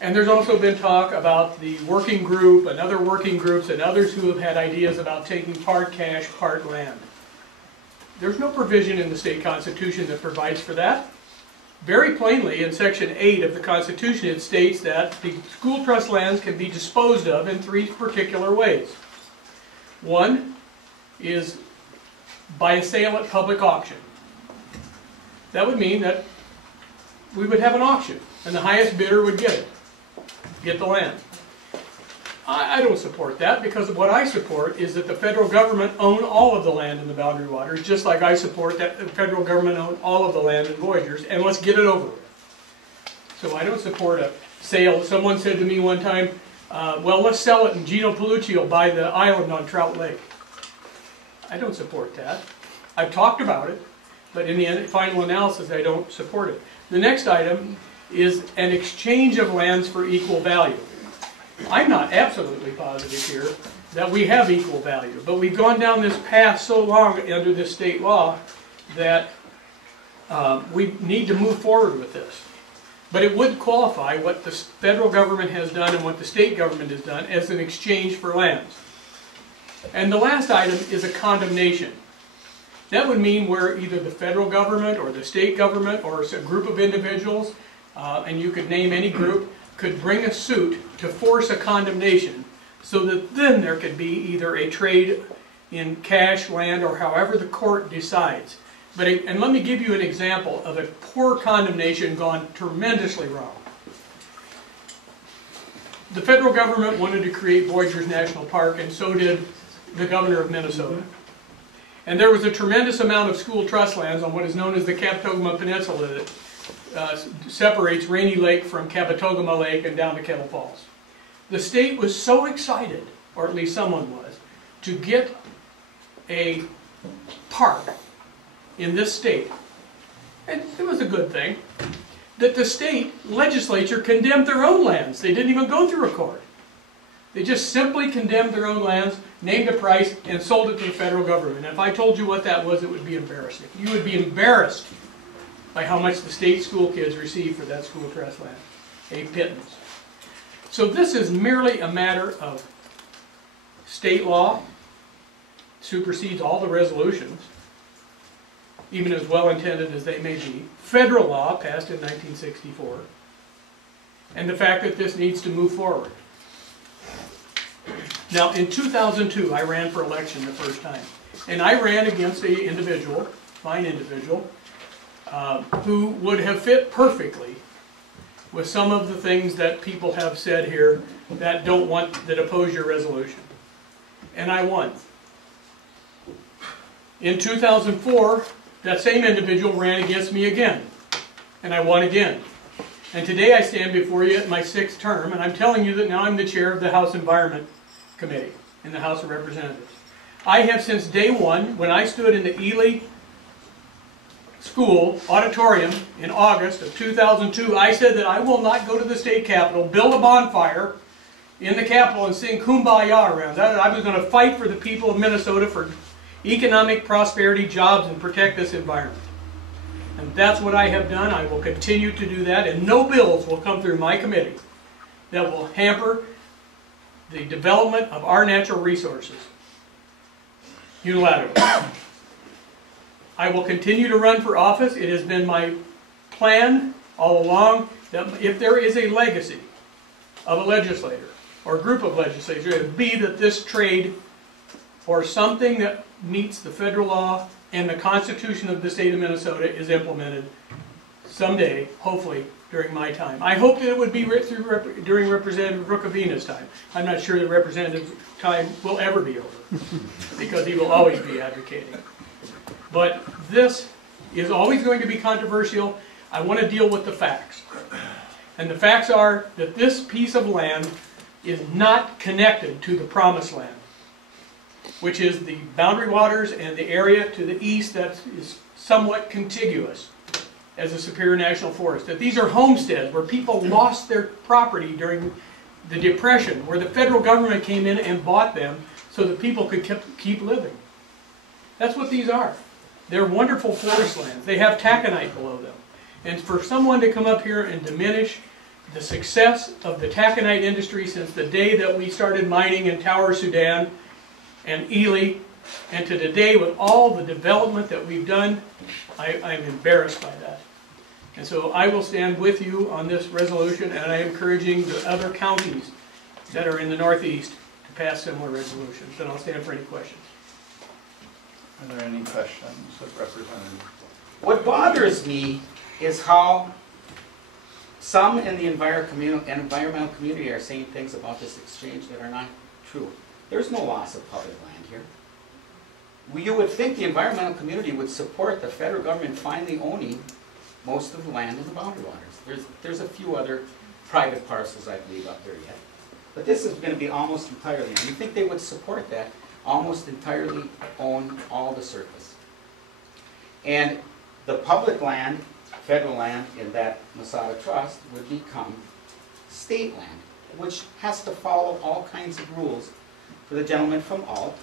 And there's also been talk about the working group and other working groups and others who have had ideas about taking part cash, part land. There's no provision in the state constitution that provides for that. Very plainly, in Section 8 of the Constitution, it states that the school trust lands can be disposed of in 3 particular ways. One is by a sale at public auction. That would mean that we would have an auction, and the highest bidder would get the land. I don't support that, because what I support is that the federal government own all of the land in the Boundary Waters, just like I support that the federal government own all of the land in Voyagers, and let's get it over with. So I don't support a sale. Someone said to me one time, well, let's sell it and Gino Palucci will buy the island on Trout Lake. I don't support that. I've talked about it, but in the final analysis I don't support it. The next item is an exchange of lands for equal value. I'm not absolutely positive here that we have equal value, but we've gone down this path so long under this state law that we need to move forward with this. But it would qualify what the federal government has done and what the state government has done as an exchange for lands. And the last item is a condemnation. That would mean where either the federal government or the state government or a group of individuals, and you could name any group, could bring a suit to force a condemnation so that then there could be either a trade in cash, land, or however the court decides. And let me give you an example of a poor condemnation gone tremendously wrong. The federal government wanted to create Voyageurs National Park, and so did the governor of Minnesota. And there was a tremendous amount of school trust lands on what is known as the Capitogama Peninsula that separates Rainy Lake from Capitogama Lake and down to Kettle Falls. The state was so excited, or at least someone was, to get a park in this state, and it was a good thing, that the state legislature condemned their own lands. They didn't even go through a court. They just simply condemned their own lands, named a price, and sold it to the federal government. And if I told you what that was, it would be embarrassing. You would be embarrassed by how much the state school kids receive for that school trust land. A pittance. So this is merely a matter of state law, supersedes all the resolutions, even as well-intended as they may be, federal law passed in 1964, and the fact that this needs to move forward. Now, in 2002, I ran for election the first time, and I ran against an individual, fine individual, who would have fit perfectly with some of the things that people have said here that oppose your resolution. And I won. In 2004, that same individual ran against me again, and I won again. And today I stand before you at my 6th term, and I'm telling you that now I'm the chair of the House Environment Committee in the House of Representatives. I have since day one, when I stood in the Ely School auditorium in August of 2002, I said that I will not go to the state capitol, build a bonfire in the capitol and sing Kumbaya around. I was going to fight for the people of Minnesota for economic prosperity, jobs, and protect this environment. And that's what I have done. I will continue to do that, and no bills will come through my committee that will hamper the development of our natural resources unilaterally. I will continue to run for office. It has been my plan all along that if there is a legacy of a legislator or a group of legislators, it would be that this trade or something that meets the federal law and the Constitution of the state of Minnesota is implemented someday, hopefully, during my time. I hope that it would be during Representative Rukavina's time. I'm not sure that Representative's time will ever be over, because he will always be advocating. But this is always going to be controversial. I want to deal with the facts. And the facts are that this piece of land is not connected to the Promised Land, which is the boundary waters and the area to the east that is somewhat contiguous as a Superior National Forest. That these are homesteads where people lost their property during the Depression, where the federal government came in and bought them so that people could keep living. That's what these are. They're wonderful forest lands. They have taconite below them. And for someone to come up here and diminish the success of the taconite industry since the day that we started mining in Tower, Sudan, and Ely, and to today with all the development that we've done, I'm embarrassed by that. And so I will stand with you on this resolution, and I am encouraging the other counties that are in the Northeast to pass similar resolutions. And I'll stand for any questions. Are there any questions of Representative? What bothers me is how some in the environmental community are saying things about this exchange that are not true. There's no loss of public land here. You would think the environmental community would support the federal government finally owning most of the land in the boundary waters. There's a few other private parcels, I believe, up there yet. But this is going to be almost entirely, and you think they would support that, almost entirely own all the surface. And the public land federal land in that Masada Trust would become state land, which has to follow all kinds of rules for the gentleman from Alt,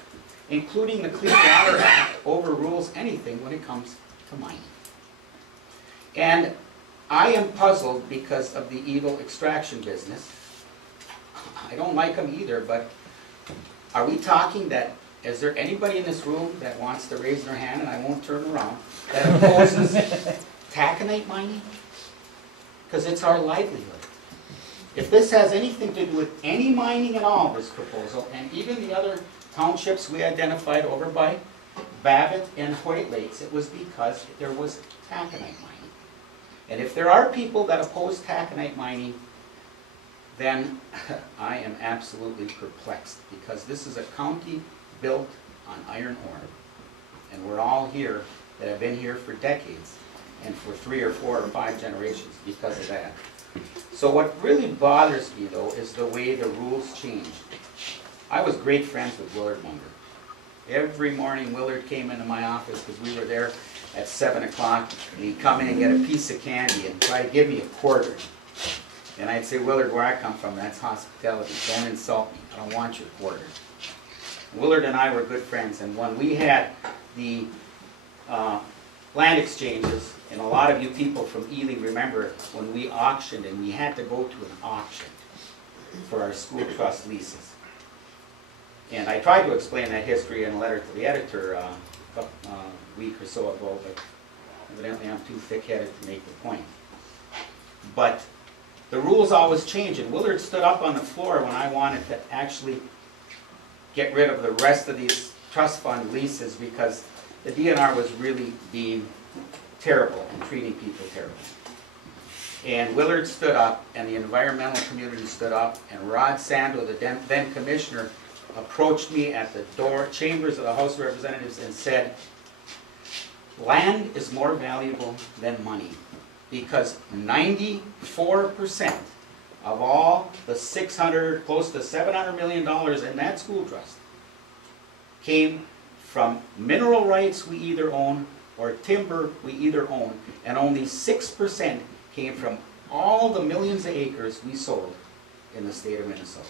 including the Clean Water Act overrules anything when it comes to mining. And I am puzzled because of the evil extraction business. I don't like them either, but are we talking that, is there anybody in this room that wants to raise their hand, and I won't turn around, that opposes taconite mining? Because it's our livelihood. If this has anything to do with any mining at all, this proposal, and even the other townships we identified over by Babbitt and Hoyt Lakes, it was because there was taconite mining. And if there are people that oppose taconite mining, then I am absolutely perplexed, because this is a county built on iron ore. And we're all here that have been here for decades, and for 3 or 4 or 5 generations because of that. So what really bothers me, though, is the way the rules changed. I was great friends with Willard Munger. Every morning Willard came into my office, because we were there at 7 o'clock, and he'd come in and get a piece of candy and try to give me a quarter. And I'd say, Willard, where I come from, that's hospitality. Don't insult me. I don't want your quarter. Willard and I were good friends, and when we had the land exchanges, and a lot of you people from Ely remember when we auctioned, and we had to go to an auction for our school trust leases. And I tried to explain that history in a letter to the editor a week or so ago, but evidently I'm too thick-headed to make the point. But the rules always change, and Willard stood up on the floor when I wanted to actually get rid of the rest of these trust fund leases, because the DNR was really being terrible and treating people terribly. And Willard stood up, and the environmental community stood up, and Rod Sando, the then commissioner, approached me at the chambers of the House of Representatives and said, land is more valuable than money, because 94% of all the close to $700 million in that school trust came from mineral rights we either own or timber we either own, and only 6% came from all the millions of acres we sold in the state of Minnesota.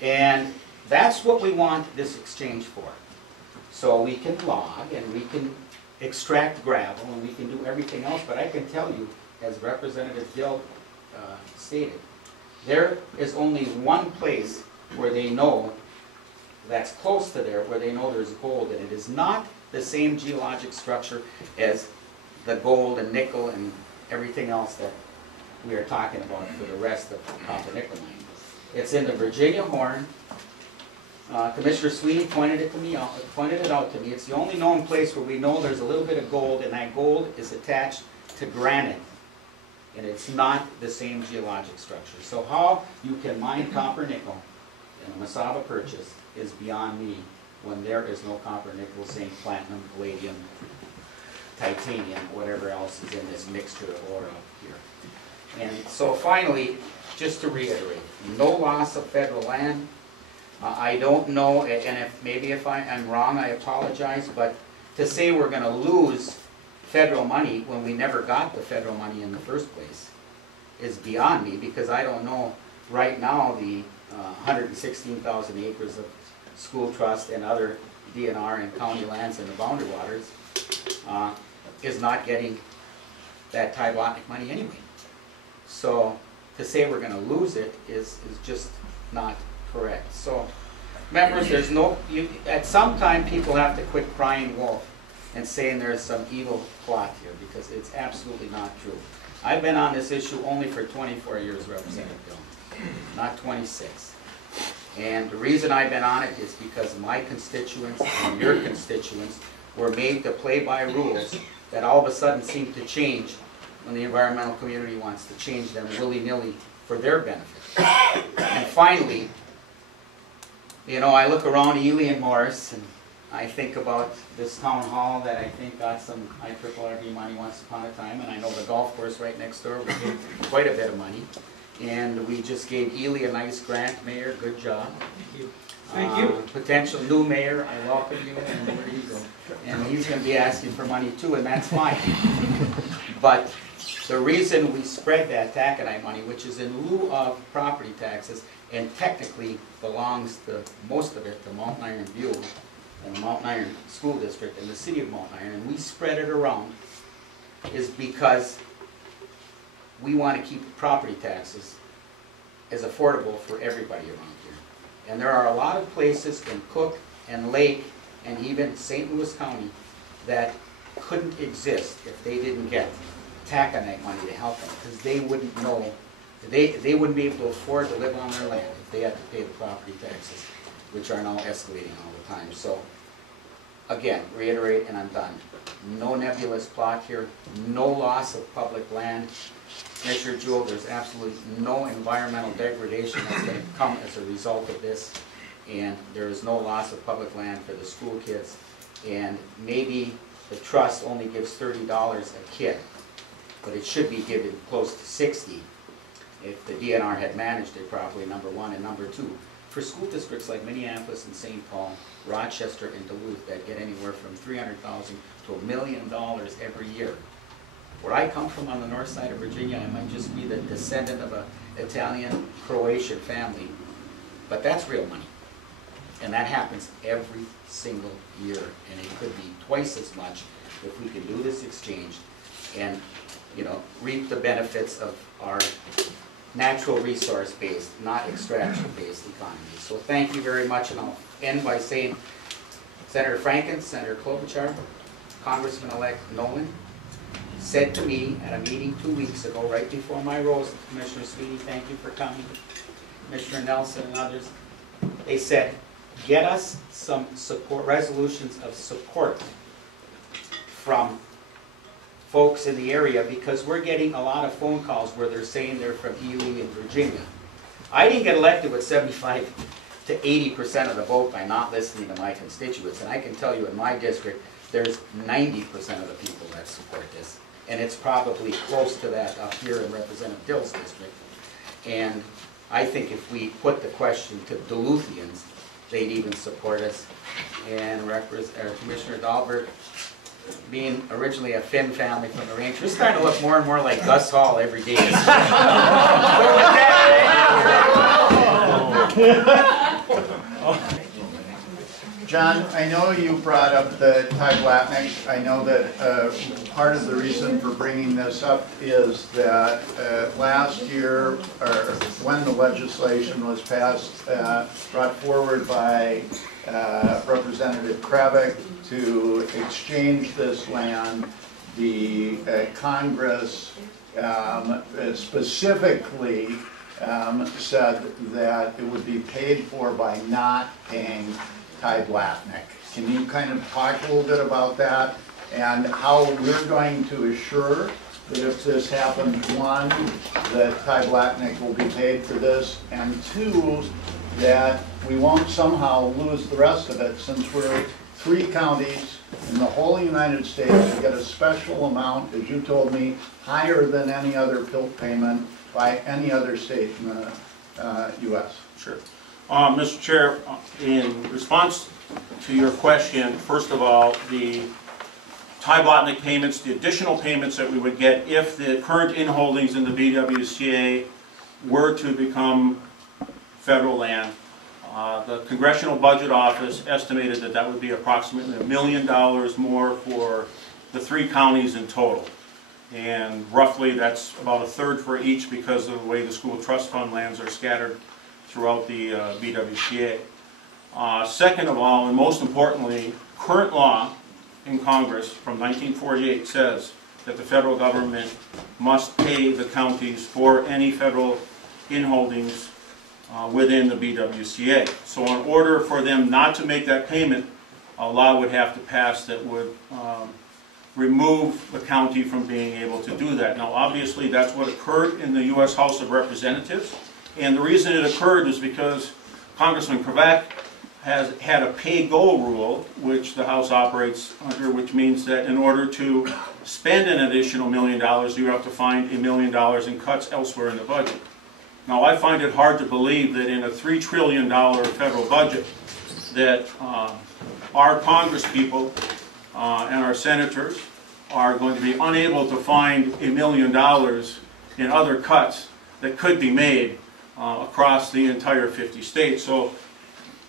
And that's what we want this exchange for. So we can log, and we can extract gravel, and we can do everything else, but I can tell you, as Representative Dill stated, there is only one place where they know, that's close to there, where they know there's gold, and it is not the same geologic structure as the gold and nickel and everything else that we are talking about for the rest of copper nickel mining. It's in the Virginia Horn. Commissioner Sweeney pointed it out to me. It's the only known place where we know there's a little bit of gold, and that gold is attached to granite, and it's not the same geologic structure. So how you can mine copper nickel in a Masaba purchase is beyond me, when there is no copper, nickel, zinc, platinum, palladium, titanium, whatever else is in this mixture of ore up here. And so finally, just to reiterate, no loss of federal land. I don't know, and maybe if I'm wrong, I apologize, but to say we're going to lose federal money when we never got the federal money in the first place is beyond me, because I don't know right now the 116,000 acres of school trust and other DNR and county lands in the boundary waters is not getting that Tybotnik money anyway. So to say we're going to lose it is just not correct. So members, there's no, at some time people have to quit crying wolf and saying there's some evil plot here, because it's absolutely not true. I've been on this issue only for 24 years, Representative Bill, not 26. And the reason I've been on it is because my constituents and your constituents were made to play by rules that all of a sudden seem to change when the environmental community wants to change them willy-nilly for their benefit. And finally, you know, I look around Ely and Morris, and I think about this town hall that I think got some IRRB money once upon a time, and I know the golf course right next door, we gave quite a bit of money. And we just gave Ely a nice grant, Mayor, good job. Thank you. Potential new mayor, I welcome you, and where do you go? And he's gonna be asking for money too, and that's fine. But the reason we spread that taconite money, which is in lieu of property taxes, and technically belongs to, most of it, to Mount Iron View, and the Mount Iron School District, and the city of Mount Iron, and we spread it around, is because we want to keep property taxes as affordable for everybody around here. And there are a lot of places in Cook and Lake and even St. Louis County that couldn't exist if they didn't get taconite money to help them, because they wouldn't know, they wouldn't be able to afford to live on their land if they had to pay the property taxes, which are now escalating all the time. So, again, reiterate, and I'm done. No nebulous plot here, no loss of public land. Commissioner Jewell, there's absolutely no environmental degradation that's going to come as a result of this, and there is no loss of public land for the school kids. And maybe the trust only gives $30 a kid, but it should be given close to 60 if the DNR had managed it properly, number one. And number two, for school districts like Minneapolis and St. Paul, Rochester and Duluth that get anywhere from $300,000 to $1 million every year. Where I come from on the north side of Virginia, I might just be the descendant of an Italian-Croatian family, but that's real money. And that happens every single year, and it could be twice as much if we can do this exchange and, you know, reap the benefits of our natural resource-based, not extraction-based economy. So thank you very much, and I'll end by saying Senator Franken, Senator Klobuchar, Congressman-elect Nolan said to me at a meeting 2 weeks ago, right before my rose, Commissioner Sweeney, thank you for coming, Commissioner Nelson and others, they said, get us some support, resolutions of support from folks in the area, because we're getting a lot of phone calls where they're saying they're from Ely and Virginia. I didn't get elected with 75 to 80% of the vote by not listening to my constituents, and I can tell you in my district, there's 90% of the people that support this, and it's probably close to that up here in Representative Dill's district. And I think if we put the question to Duluthians, they'd even support us. And Commissioner Dahlberg, being originally a Finn family from the range, we're starting to look more and more like Gus Hall every day. John, I know you brought up the Ty-Blatnick. I know that part of the reason for bringing this up is that last year, or when the legislation was passed, brought forward by Representative Kravick to exchange this land, the Congress specifically said that it would be paid for by not paying Ty-Blatnick. Can you kind of talk a little bit about that and how we're going to assure that if this happens, one, that Ty-Blatnick will be paid for this, and two, that we won't somehow lose the rest of it, since we're 3 counties in the whole United States to get a special amount, as you told me, higher than any other PILT payment by any other state in the U.S. Sure. Mr. Chair, in response to your question, first of all, the Ty-Blatnick payments, the additional payments that we would get if the current inholdings in the BWCA were to become federal land, the Congressional Budget Office estimated that that would be approximately $1 million more for the 3 counties in total. And roughly that's about 1/3 for each, because of the way the school trust fund lands are scattered throughout the BWCA. Second of all, and most importantly, current law in Congress from 1948 says that the federal government must pay the counties for any federal inholdings within the BWCA. So in order for them not to make that payment, a law would have to pass that would remove the county from being able to do that. Now obviously that's what occurred in the U.S. House of Representatives, and the reason it occurred is because Congressman Kravick has had a pay-go rule, which the House operates under, which means that in order to spend an additional $1 million, you have to find $1 million in cuts elsewhere in the budget. Now, I find it hard to believe that in a $3 trillion federal budget, that our congresspeople and our senators are going to be unable to find $1 million in other cuts that could be made across the entire 50 states. So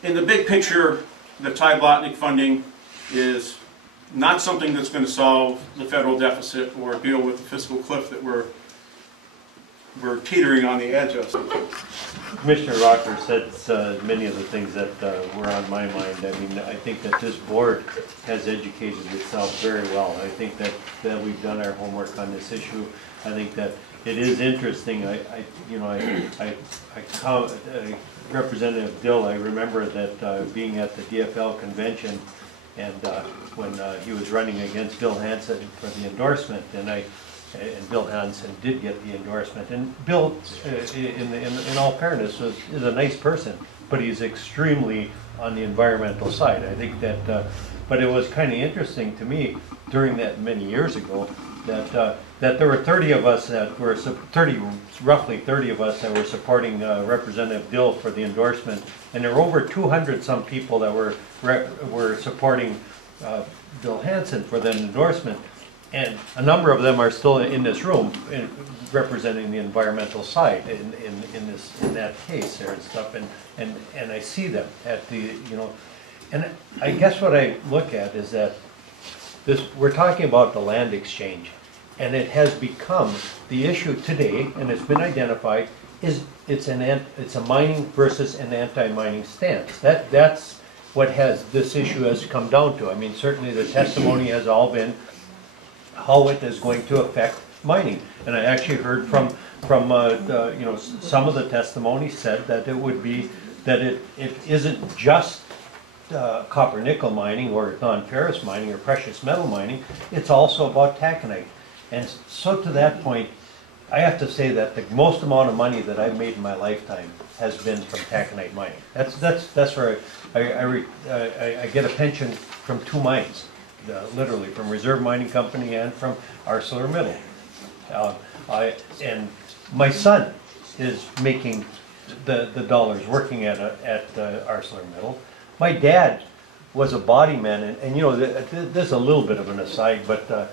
in the big picture, the Ty Blotnick funding is not something that's going to solve the federal deficit or deal with the fiscal cliff that we're teetering on the edge of. Commissioner Rocker said many of the things that were on my mind. I mean, I think that this board has educated itself very well. I think that we've done our homework on this issue. I think that it is interesting. Representative Dill, I remember that being at the DFL convention and when he was running against Bill Hansen for the endorsement, and Bill Hansen did get the endorsement. And Bill, in all fairness, is a nice person, but he's extremely on the environmental side. I think that, but it was kind of interesting to me during that many years ago that there were 30 of us that were roughly 30 of us that were supporting Representative Dill for the endorsement, and there were over 200 some people that were supporting Bill Hansen for the endorsement. And a number of them are still in this room representing the environmental side in that case there and stuff, and I see them at the, and I guess what I look at is that we're talking about the land exchange, and it has become the issue today, and it's been identified, is it's a mining versus an anti-mining stance. That's what this issue has come down to. I mean, certainly the testimony has all been how it is going to affect mining. And I actually heard from some of the testimony said that it would be that it isn't just copper nickel mining or non-ferrous mining or precious metal mining. It's also about taconite. And so to that point, I have to say that the most amount of money that I've made in my lifetime has been from taconite mining. That's where I get a pension from 2 mines. Literally from Reserve Mining Company and from ArcelorMittal. And my son is making the dollars working at ArcelorMittal. My dad was a body man, and this is a little bit of an aside, but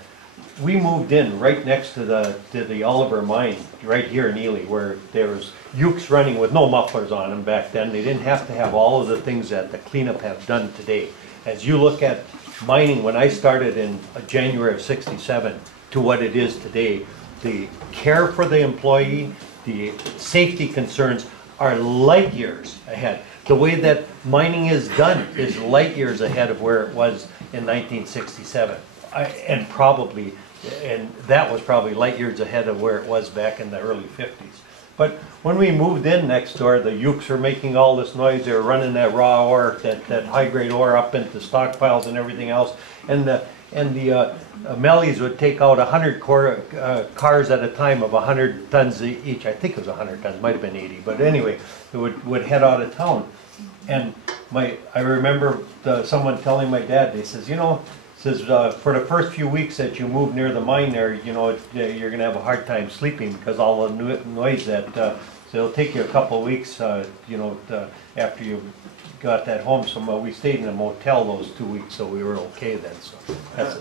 we moved in right next to the Oliver mine right here in Ely, where there was ukes running with no mufflers on them back then. They didn't have to have all of the things that the cleanup have done today. As you look at mining, when I started in January of '67 to what it is today, the care for the employee, the safety concerns are light years ahead. The way that mining is done is light years ahead of where it was in 1967. And that was probably light years ahead of where it was back in the early 50s. But when we moved in next door, the ukes were making all this noise. They were running that raw ore, that high-grade ore up into stockpiles and everything else. And the Mellies would take out 100 cars at a time of 100 tons each. I think it was 100 tons, might have been 80. But anyway, it would head out of town. And I remember someone telling my dad, they says, for the first few weeks that you move near the mine there, you're going to have a hard time sleeping because all the noise that, so it'll take you a couple of weeks, after you got that home. So we stayed in a motel those 2 weeks, so we were okay then. So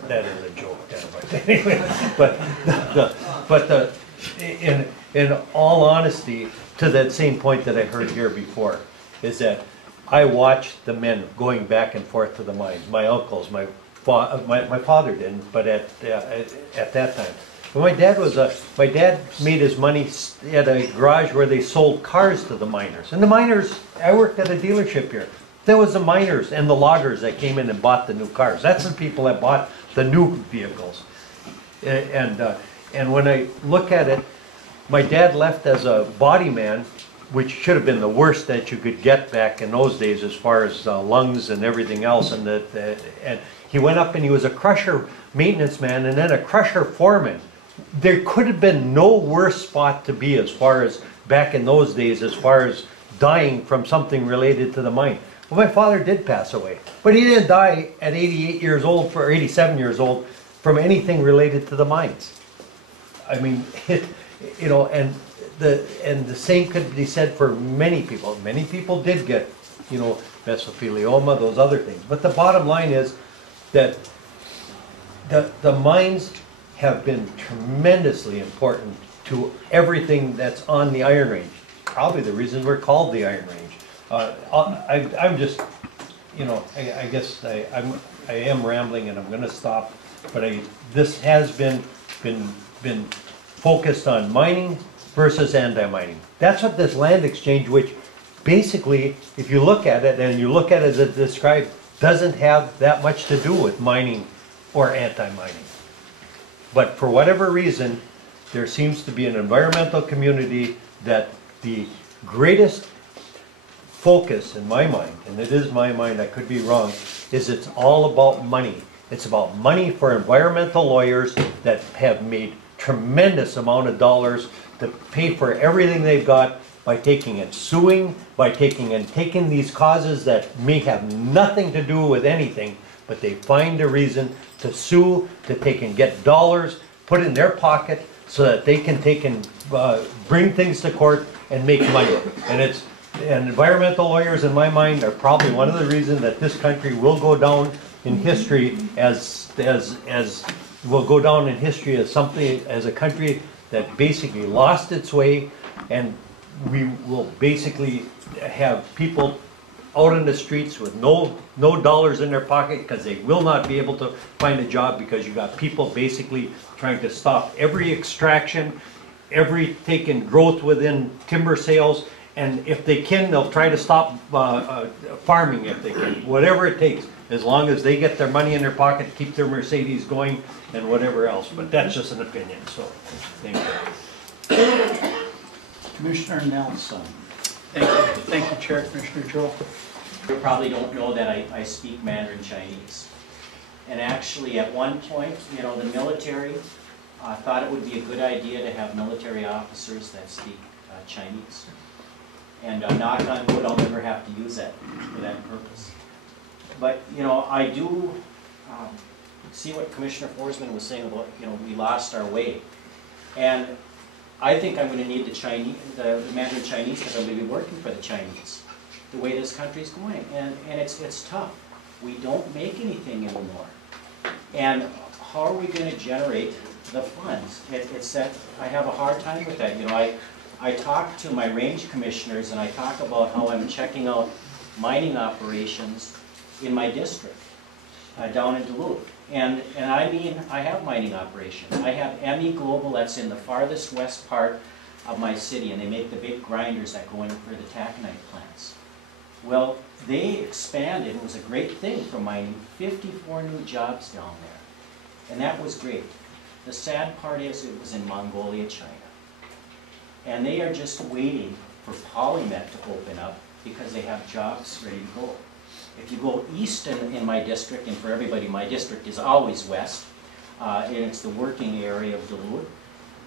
that is a joke. But anyway, in all honesty, to that same point that I heard here before, is that I watched the men going back and forth to the mines. My uncles, my father didn't, but at that time. But my dad made his money at a garage where they sold cars to the miners. And the miners, I worked at a dealership here. There was the miners and the loggers that came in and bought the new cars. That's the people that bought the new vehicles. And when I look at it, my dad left as a body man, which should have been the worst that you could get back in those days as far as lungs and everything else. And he went up and he was a crusher maintenance man and then a crusher foreman. There could have been no worse spot to be as far as back in those days as far as dying from something related to the mine. Well, my father did pass away, but he didn't die at 88 years old or 87 years old from anything related to the mines. I mean, and the same could be said for many people. Many people did get mesothelioma, those other things. But the bottom line is that the mines have been tremendously important to everything that's on the Iron Range. Probably the reason we're called the Iron Range. I'm just, I guess I am rambling and I'm going to stop. But this has been focused on mining versus anti-mining. That's what this land exchange, which basically, if you look at it and you look at it as it's described, doesn't have that much to do with mining or anti-mining. But for whatever reason, there seems to be an environmental community that the greatest focus in my mind, and it is my mind, I could be wrong, is it's all about money. It's about money for environmental lawyers that have made tremendous amount of dollars to pay for everything they've got by taking and suing, by taking these causes that may have nothing to do with anything, but they find a reason to sue, to take and get dollars, put in their pocket so that they can take and bring things to court and make money. And environmental lawyers, in my mind, are probably one of the reasons that this country will go down in history as will go down in history as a country that basically lost its way, and we will basically have people out in the streets with no dollars in their pocket because they will not be able to find a job, because you got people basically trying to stop every extraction, every taking growth within timber sales, and if they can, they'll try to stop farming if they can, whatever it takes, as long as they get their money in their pocket, keep their Mercedes going, and whatever else. But that's just an opinion, so thank you. Commissioner Nelson. Thank you, Chair, Commissioner Joe. You probably don't know that I speak Mandarin Chinese. And actually, at one point, the military thought it would be a good idea to have military officers that speak Chinese. And knock on wood, I'll never have to use that for that purpose. But, I do see what Commissioner Forsman was saying about, we lost our way. And I think I'm going to need the Mandarin Chinese, because I'm going to be working for the Chinese, the way this country's going. And it's tough. We don't make anything anymore. And how are we going to generate the funds? It's that I have a hard time with that. I talk to my range commissioners and I talk about how I'm checking out mining operations in my district, down in Duluth. And I mean, I have mining operations. I have ME Global that's in the farthest west part of my city, and they make the big grinders that go in for the taconite plants. Well, they expanded, it was a great thing for mining, 54 new jobs down there. And that was great. The sad part is it was in Mongolia, China. And they are just waiting for Polymet to open up because they have jobs ready to go. If you go east in my district, and for everybody, my district is always west, and it's the working area of Duluth,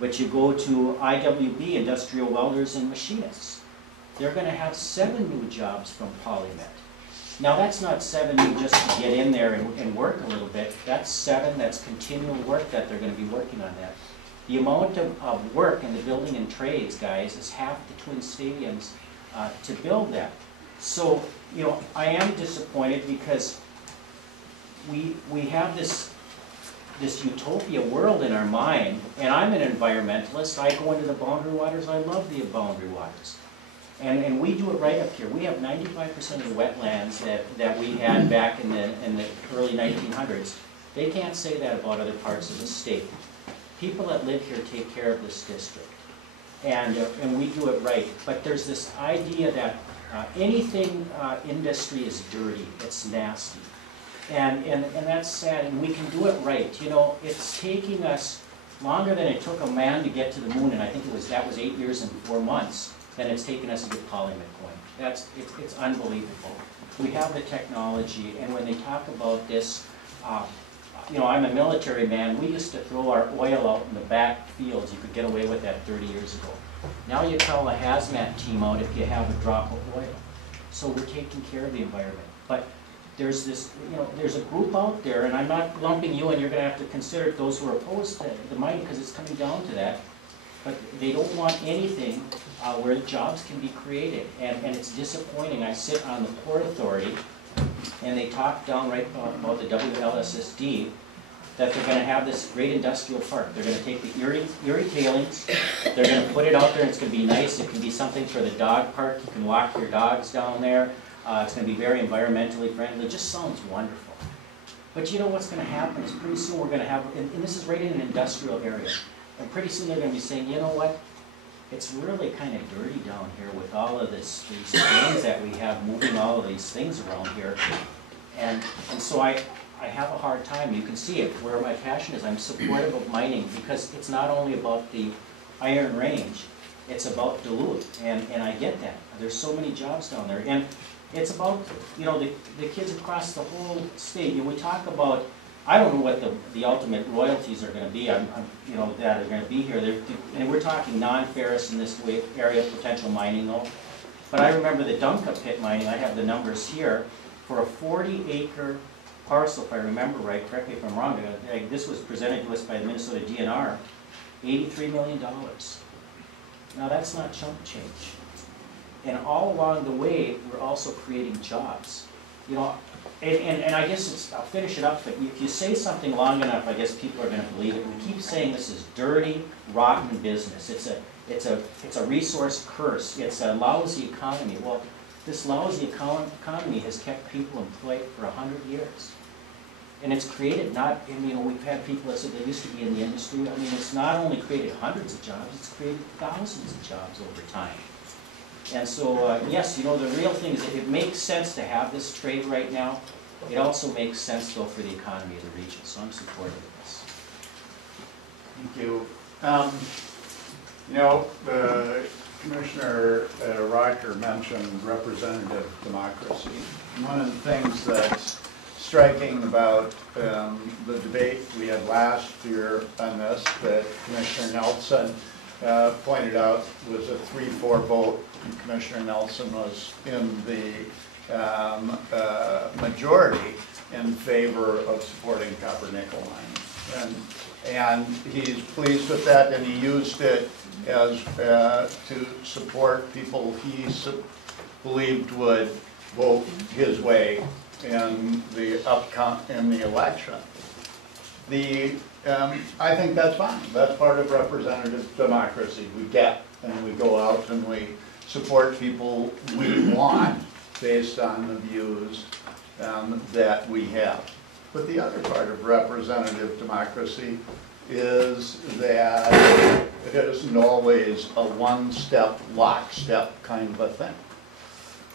but you go to IWB, Industrial Welders and Machinists, they're going to have 7 new jobs from Polymet. Now that's not 7 new just to get in there and work a little bit, that's 7 that's continual work that they're going to be working on that. The amount of work in the building and trades, guys, is half the Twin Stadiums to build that. So, I am disappointed because we have this utopia world in our mind, and I'm an environmentalist. I go into the boundary waters. I love the boundary waters. And we do it right up here. We have 95% of the wetlands that we had back in the early 1900s. They can't say that about other parts of the state. People that live here take care of this district. And we do it right. But there's this idea that anything industry is dirty, it's nasty. And that's sad, and we can do it right. It's taking us longer than it took a man to get to the moon, and I think that was 8 years and 4 months, than it's taken us to get Polymet going. It's unbelievable. We have the technology, and when they talk about this, I'm a military man. We used to throw our oil out in the back fields. You could get away with that 30 years ago. Now you tell a hazmat team out if you have a drop of oil. So we're taking care of the environment. But there's this, there's a group out there, and I'm not lumping you, and you're going to have to consider those who are opposed to the mining, because it's coming down to that. but they don't want anything where jobs can be created, and it's disappointing. I sit on the Port Authority, and they talk downright about the WLSSD, that they're gonna have this great industrial park. They're gonna take the Erie tailings, they're gonna put it out there, and it's gonna be nice. It can be something for the dog park. You can walk your dogs down there. It's gonna be very environmentally friendly. It just sounds wonderful. But you know what's gonna happen is pretty soon we're gonna have, and this is right in an industrial area, and pretty soon they're gonna be saying, you know what? It's really kind of dirty down here with all of these things that we have moving all of these things around here. And so I have a hard time. You can see it where my passion is. I'm supportive of mining because it's not only about the Iron Range, it's about Duluth, and I get that. There's so many jobs down there, and it's about, you know, the kids across the whole state. You know, we talk about, I don't know what the ultimate royalties are going to be. You know, that are going to be here. And we're talking non-ferrous in this area of potential mining, though. But I remember the Dunka pit mining. I have the numbers here for a 40-acre parcel, if I remember right. Correct me if I'm wrong. This was presented to us by the Minnesota DNR. $83 million. Now that's not chump change. And all along the way, we're also creating jobs. You know. And I guess I'll finish it up, but if you say something long enough, I guess people are going to believe it. We keep saying this is dirty, rotten business. It's a resource curse. It's a lousy economy. Well, this lousy economy has kept people employed for 100 years. And it's created you know, we've had people that said they used to be in the industry. I mean, it's not only created hundreds of jobs, it's created thousands of jobs over time. And so, yes, you know, the real thing is that it makes sense to have this trade right now. It also makes sense, though, for the economy of the region. So I'm supportive of this. Thank you. You know, Commissioner Rocker mentioned representative democracy. One of the things that's striking about the debate we had last year on this, that Commissioner Nelson pointed out, was a 3-4 vote. And Commissioner Nelson was in the majority in favor of supporting copper nickel mining. And he's pleased with that, and he used it as to support people he believed would vote his way in the election. I think that's fine. That's part of representative democracy. We get and we go out and we support people we want based on the views that we have. But the other part of representative democracy is that it isn't always a one-step, lockstep kind of a thing.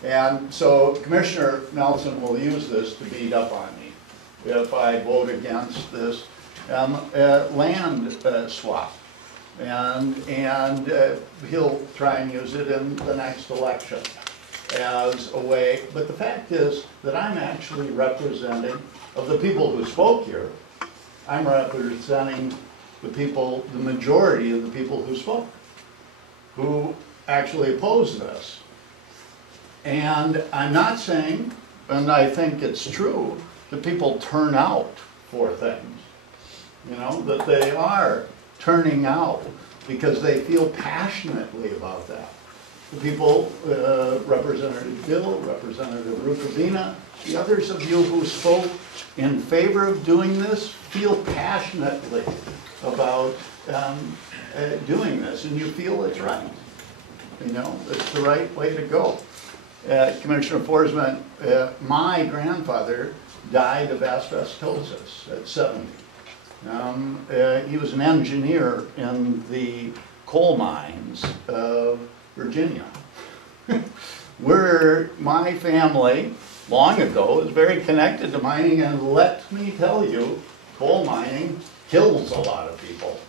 And so Commissioner Nelson will use this to beat up on me if I vote against this land swap. And he'll try and use it in the next election as a way. But the fact is that I'm actually representing, of the people who spoke here, I'm representing the people, the majority of the people who spoke, who actually oppose this. And I'm not saying, and I think it's true, that people turn out for things, you know, that they are turning out because they feel passionately about that. The people, Representative Bill, Representative Rukavina, the others of you who spoke in favor of doing this feel passionately about doing this, and you feel it's right. You know, it's the right way to go. Commissioner Forsman, my grandfather died of asbestosis at 70. He was an engineer in the coal mines of Virginia, where my family, long ago, was very connected to mining, and let me tell you, coal mining kills a lot of people.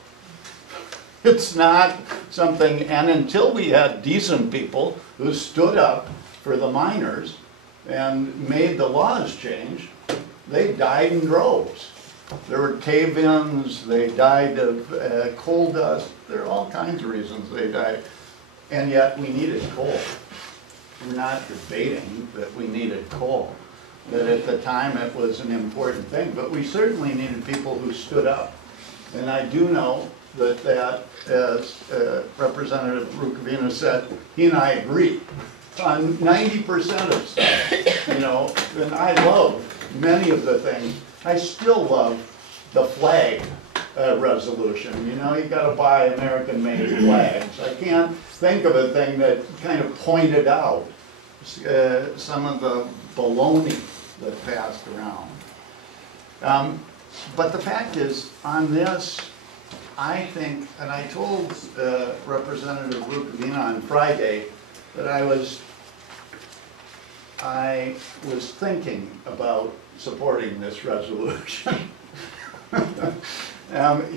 It's not something, and until we had decent people who stood up for the miners and made the laws change, they died in droves. There were cave-ins, they died of coal dust, there are all kinds of reasons they died. And yet we needed coal. We're not debating that we needed coal, that at the time it was an important thing, but we certainly needed people who stood up. And I do know that as Representative Rukavina said, he and I agree on 90% of stuff, you know, and I love many of the things. I still love the flag resolution. You know, you gotta buy American-made flags. I can't think of a thing that kind of pointed out some of the baloney that passed around. But the fact is, on this, I think, and I told Representative Rukavina on Friday that I was thinking about supporting this resolution.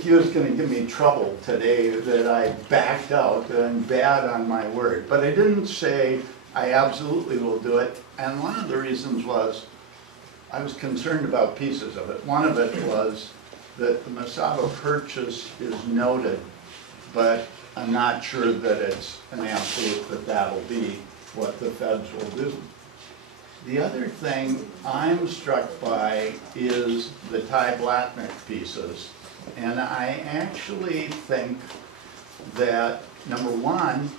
He was going to give me trouble today that I backed out and bad on my word. But I didn't say I absolutely will do it. And one of the reasons was I was concerned about pieces of it. One of it was that the Mesaba purchase is noted, but I'm not sure that it's an absolute that that'll be what the feds will do. The other thing I'm struck by is the Ty Blatnick pieces. And I actually think that, number one,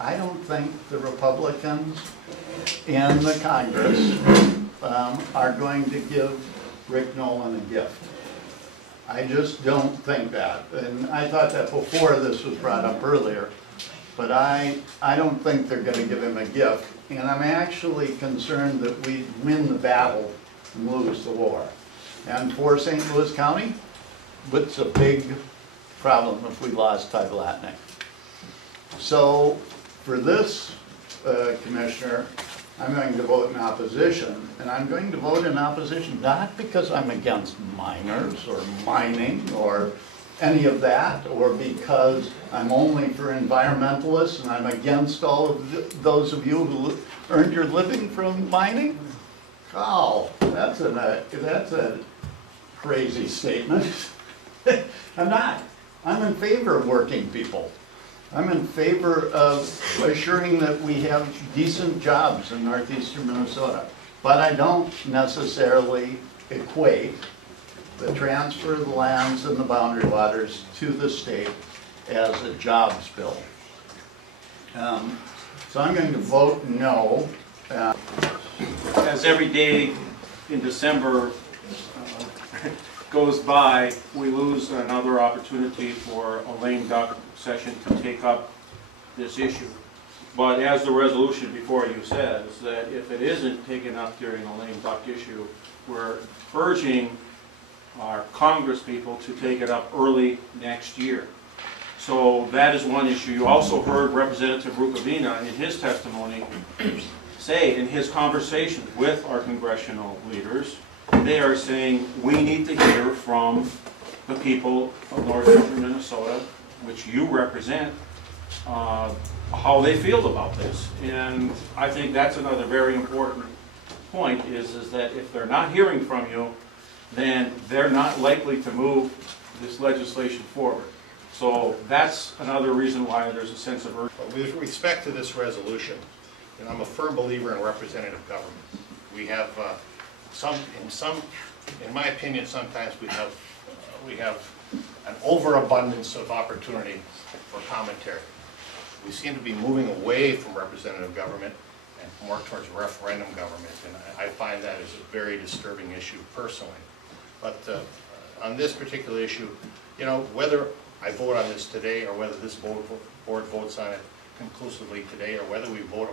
I don't think the Republicans in the Congress are going to give Rick Nolan a gift. I just don't think that. And I thought that before this was brought up earlier. But I don't think they're going to give him a gift. And I'm actually concerned that we win the battle and lose the war. And for St. Louis County, it's a big problem if we lost Ty Blatnick. So for this, Commissioner, I'm going to vote in opposition. And I'm going to vote in opposition not because I'm against miners or mining or any of that, or because I'm only for environmentalists and I'm against all of those of you who earned your living from mining. Oh, that's a crazy statement. I'm not. I'm in favor of working people. I'm in favor of assuring that we have decent jobs in northeastern Minnesota. But I don't necessarily equate the transfer of the lands and the boundary waters to the state as a jobs bill. So I'm going to vote no. As every day in December goes by, we lose another opportunity for a lame duck session to take up this issue. But as the resolution before you says, that if it isn't taken up during a lame duck issue, we're urging our Congress people to take it up early next year. So that is one issue. You also heard Representative Rukavina in his testimony say in his conversations with our congressional leaders, they are saying we need to hear from the people of northeastern Minnesota, which you represent, how they feel about this. And I think that's another very important point is that if they're not hearing from you, then they're not likely to move this legislation forward. So that's another reason why there's a sense of urgency. With respect to this resolution, and I'm a firm believer in representative government. We have in my opinion, sometimes we have an overabundance of opportunity for commentary. We seem to be moving away from representative government and more towards referendum government, and I find that is a very disturbing issue personally. But on this particular issue, you know, whether I vote on this today or whether this board votes on it conclusively today or whether we vote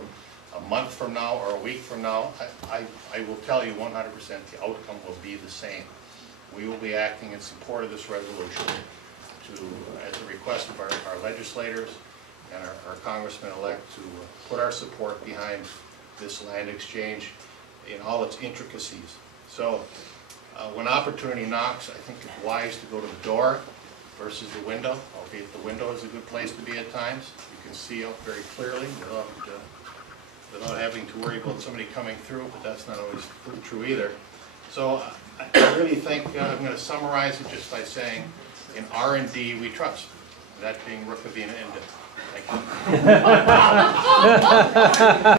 a month from now or a week from now, I will tell you 100% the outcome will be the same. We will be acting in support of this resolution at the request of our legislators and our congressman-elect to put our support behind this land exchange in all its intricacies. So when opportunity knocks, I think it's wise to go to the door versus the window, albeit the window is a good place to be at times. You can see out very clearly without having to worry about somebody coming through, but that's not always true either. So I really think I'm going to summarize it just by saying, in R&D we trust, that being Rukavina Inda. Thank you.